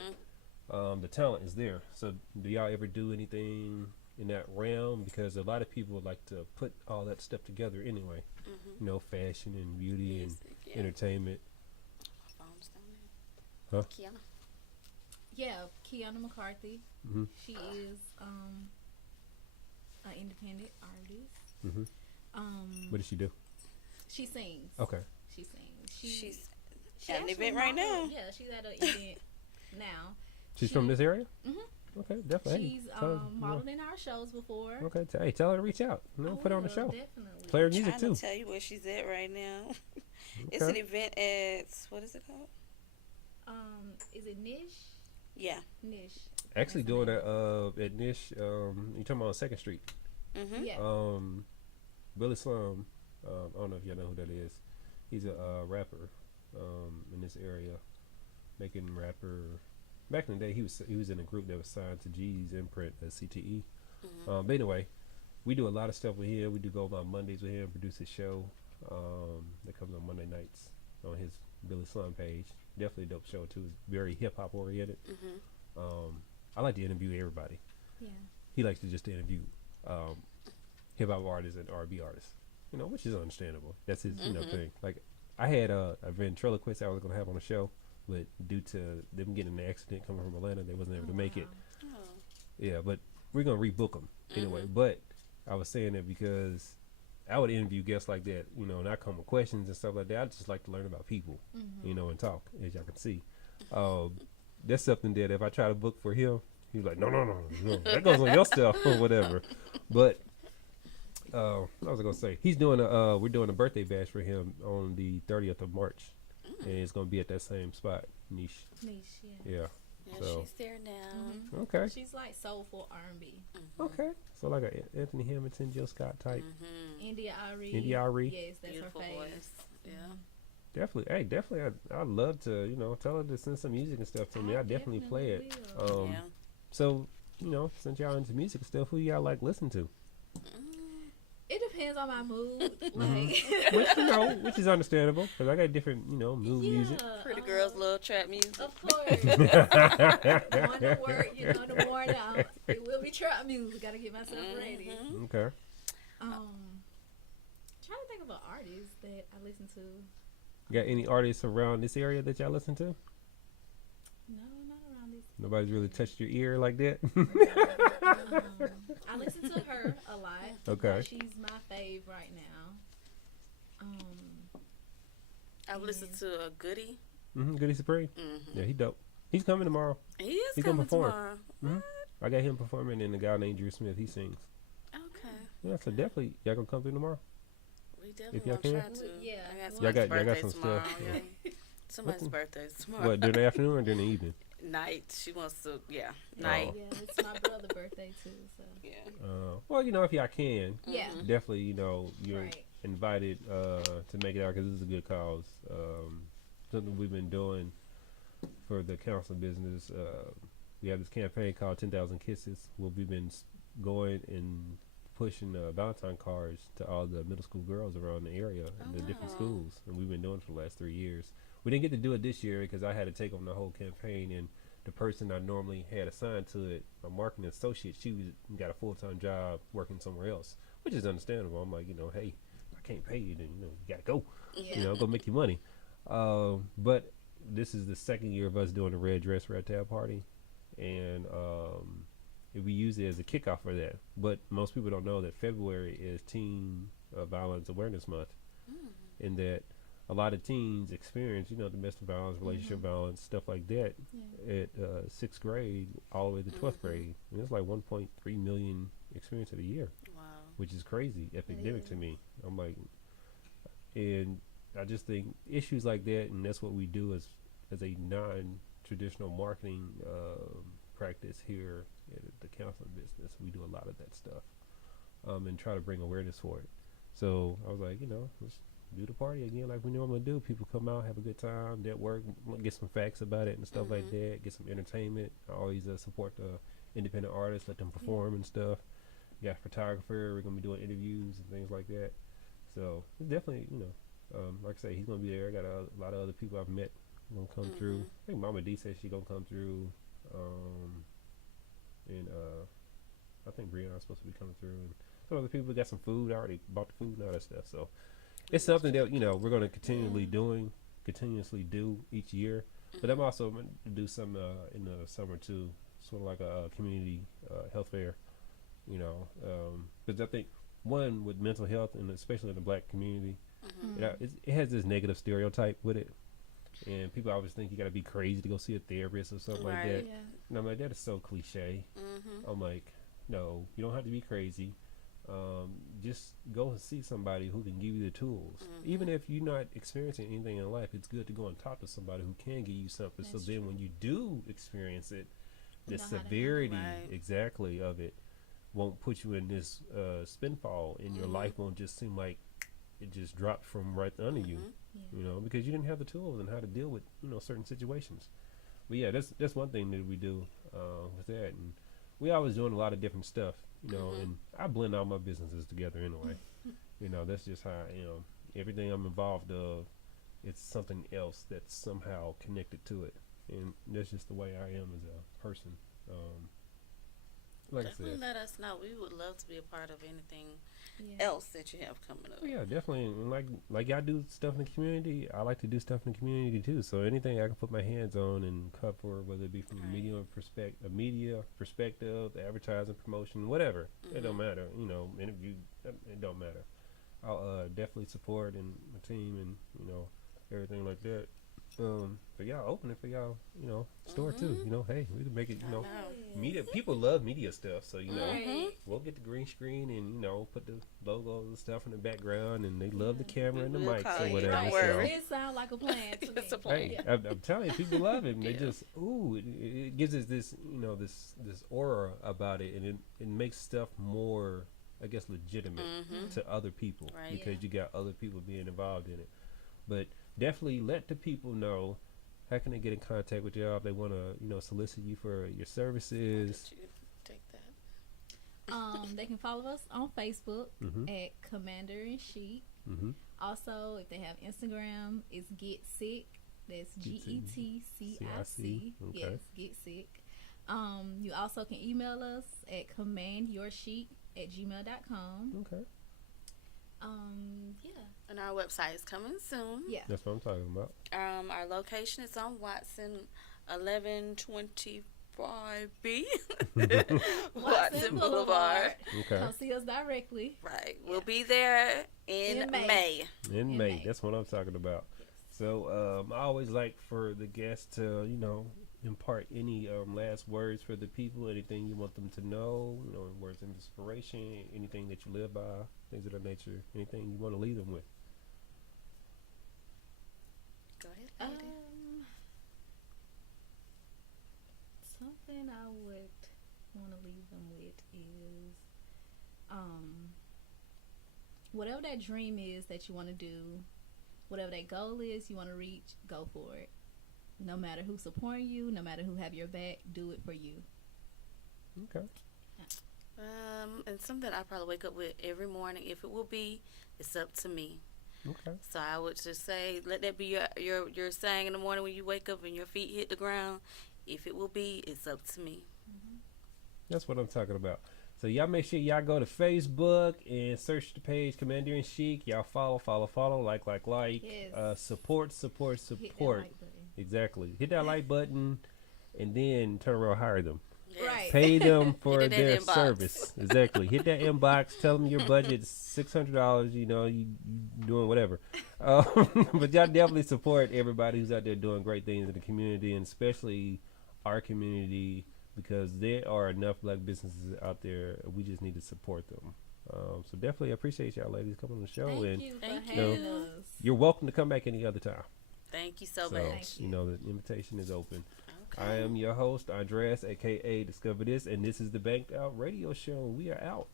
The talent is there. So do y'all ever do anything in that realm? Because a lot of people would like to put all that stuff together anyway. You know, fashion and beauty and entertainment. Huh? Kiana. Yeah, Kiana McCarthy. She is an independent artist. What does she do? She sings. Okay. She sings. She's She at an actually event right now. modeled- Yeah, she's at an event now. She's from this area? Okay, definitely. She's Tell her, modeled in our shows before. Okay, tell her to reach out. You know, put her on the show. Definitely. Play her music Trying too. to tell you where she's at right now. It's Okay. an event at, what is it called? Is it Niche? Yeah. Niche. Actually That's doing the that at Nish, you talking about on 2nd Street. Mm-hmm. Yeah. Billy Slum, I don't know if y'all know who that is. He's a rapper in this area, making rapper. Back in the day, he was in a group that was signed to G's imprint at CTE. But anyway, we do a lot of stuff with him. We do go on Mondays with him, produce his show that comes on Monday nights on his Billy Slum Page. Definitely a dope show too. It's very hip hop oriented. I like to interview everybody. Yeah. He likes to just interview hip hop artists and R&B artists, which is understandable. That's his thing. Like I had a ventriloquist I was gonna have on the show, but due to them getting in an accident coming from Atlanta, they wasn't able to make it. Oh. Yeah, but we're gonna rebook them anyway. But I was saying that because I would interview guests like that, and I come with questions and stuff like that. I just like to learn about people, and talk, as y'all can see. That's something that if I try to book for him, he's like, no, that goes on your stuff or whatever. But what was I gonna say? He's doing we're doing a birthday bash for him on the 30th of March, and it's gonna be at that same spot, Niche. Yeah. Yeah, So. she's there now. Okay. She's like soulful R&B. Okay. So like a Anthony Hamilton, Jill Scott type. India Ari. Yes, that's Beautiful her fave. voice. Yeah. Definitely. Hey, definitely. I'd love to, tell her to send some music and stuff to me. I definitely play it. will. Yeah. So, since y'all into music and stuff, who y'all like listen to? It depends on my mood. Like, which is understandable because I got different, mood music. Pretty girls love trap music. Of course. Going to work, in the morning, it will be trap music. Got to get myself ready. Okay. Trying to think of an artist that I listen to. Got any artists around this area that y'all listen to? No, not around this. Nobody's really touched your ear like that? I listen to her a lot. Okay. She's my fave right now. I've listened to a Goody. Goody Supreme. Yeah, he dope. He's coming tomorrow. He's gonna coming perform. tomorrow. I got him performing and a guy named Drew Smith. He sings. Okay. Yeah, so definitely y'all gonna come through tomorrow. We definitely If y'all gonna can. try to. Yeah. I got Y'all got somebody's birthday some tomorrow. stuff. Yeah. Somebody's birthday is tomorrow. What, during the afternoon or during the evening? Night. She wants to. Yeah. Night. Yeah, it's my brother's birthday too. So. Yeah. Well, if y'all can, Yeah. definitely, you're Right. invited to make it out because this is a good cause. Something we've been doing for the council business. We have this campaign called 10,000 Kisses where we've been going and pushing Valentine cards to all the middle school girls around the area and the different schools. And we've been doing it for the last 3 years. We didn't get to do it this year because I had to take on the whole campaign, and the person I normally had assigned to it, a marketing associate, she got a full-time job working somewhere else, which is understandable. I'm like, hey, I can't pay you, then you gotta go, go make your money. But this is the second year of us doing the red dress red tab party, and we use it as a kickoff for that. But most people don't know that February is Teen Violence Awareness Month, and that a lot of teens experience, domestic violence, relationship violence, stuff like that at 6th grade all the way to 12th grade. And it's like 1.3 million experience of a year, which is crazy, epidemic to me. I'm like, and I just think issues like that, and that's what we do as a non-traditional marketing practice here at the counseling business. We do a lot of that stuff and try to bring awareness for it. So I was like, let's do the party again like we normally do. People come out, have a good time, network, get some facts about it and stuff like that, get some entertainment. I always support the independent artists, let them perform and stuff. Got a photographer, we're going to be doing interviews and things like that. So it's definitely, like I say, he's going to be there. I got a lot of other people I've met going to come through. I think Mama D said she's going to come through. And I think Brianna's supposed to be coming through. And some other people got some food. I already bought the food and all that stuff. So it's something that, we're going to continuously do each year. But I'm also going to do some in the summer too, sort of like a community health fair, because I think one with mental health, and especially in the black community, it has this negative stereotype with it. And people always think you got to be crazy to go see a therapist or something like that. Yeah. And I'm like, that is so cliche. I'm like, no, you don't have to be crazy. Just go and see somebody who can give you the tools. Even if you're not experiencing anything in life, it's good to go and talk to somebody who can give you something. That's so then true. when you do experience it, the You know how to handle severity it. exactly of it won't put you in this spinfall, and your life won't just seem like it just dropped from right under you. Because you didn't have the tools and how to deal with certain situations. But yeah, that's one thing that we do with that, and we always doing a lot of different stuff, and I blend all my businesses together anyway. That's just how everything I'm involved of it's something else that's somehow connected to it, and that's just the way I am as a person. Like Definitely I said, let us know. We would love to be a part of anything Yeah. else that you have coming up. yeah, definitely. And like y'all do stuff in the community, I like to do stuff in the community too. So anything I can put my hands on and cover, whether it be from a media perspective, advertising, promotion, whatever, it don't matter. You know, interview, it don't matter. I'll definitely support and my team and everything like that. For y'all, open it for y'all, store too. Hey, we can make it. I know. Media people love media stuff, so Right. we'll get the green screen and put the logos and stuff in the background, and they love the camera and the We'll mics call or you. whatever. Don't So, worry. It sounds like a plan to me. It's a plan. hey, I'm telling you, people love it. And They Yeah. just it gives us this this aura about it, and it makes stuff more, I guess, legitimate to other people Right. because Yeah. you got other people being involved in it. But definitely let the people know how can they get in contact with y'all if they want to solicit you for your services. Did you take that? They can follow us on Facebook Mm-hmm. at Commander and Chic. Mm-hmm. Also, if they have Instagram, it's Get Sick. That's GETCIC. Okay. Yes, Get Sick. You also can email us at commandyourchic@gmail.com. Okay, Yeah. And our website is coming soon. Yeah. that's what I'm talking about. Our location is on Watson, 1125B. Watson Boulevard. Okay, Come see us directly. Right. We'll be there in In May. May. in In May, May. that's what I'm talking about. So I always like for the guests to impart any last words for the people, anything you want them to know, words of inspiration, anything that you live by, things of that nature, anything you want to leave them with. Go ahead, lady. Something I would want to leave them with is, whatever that dream is that you want to do, whatever that goal is you want to reach, go for it. No matter who's supporting you, no matter who have your back, do it for you. Okay. And something I probably wake up with every morning. If it will be, it's up to me. Okay. So I would just say, let that be your saying in the morning when you wake up and your feet hit the ground. If it will be, it's up to me. That's what I'm talking about. So y'all make sure y'all go to Facebook and search the page Commander and Chic. Y'all follow, like. Yes. Support. Hit that like button. Exactly. Hit that like button, and then turn around, hire them. Yes. Right. Pay them for Hit it in their inbox. service. Exactly. Hit that inbox. Tell them your budget's $600. You doing whatever. But y'all definitely support everybody who's out there doing great things in the community, and especially our community, because there are enough black businesses out there. We just need to support them. So definitely appreciate y'all ladies coming on the show, Thank and you for Thank having you. us. you're welcome to come back any other time. Thank you so So much. Thank you. the invitation is open. Okay. I am your host, Andres, aka Discover This, and this is the Bankedoutt Radio Show. We are out.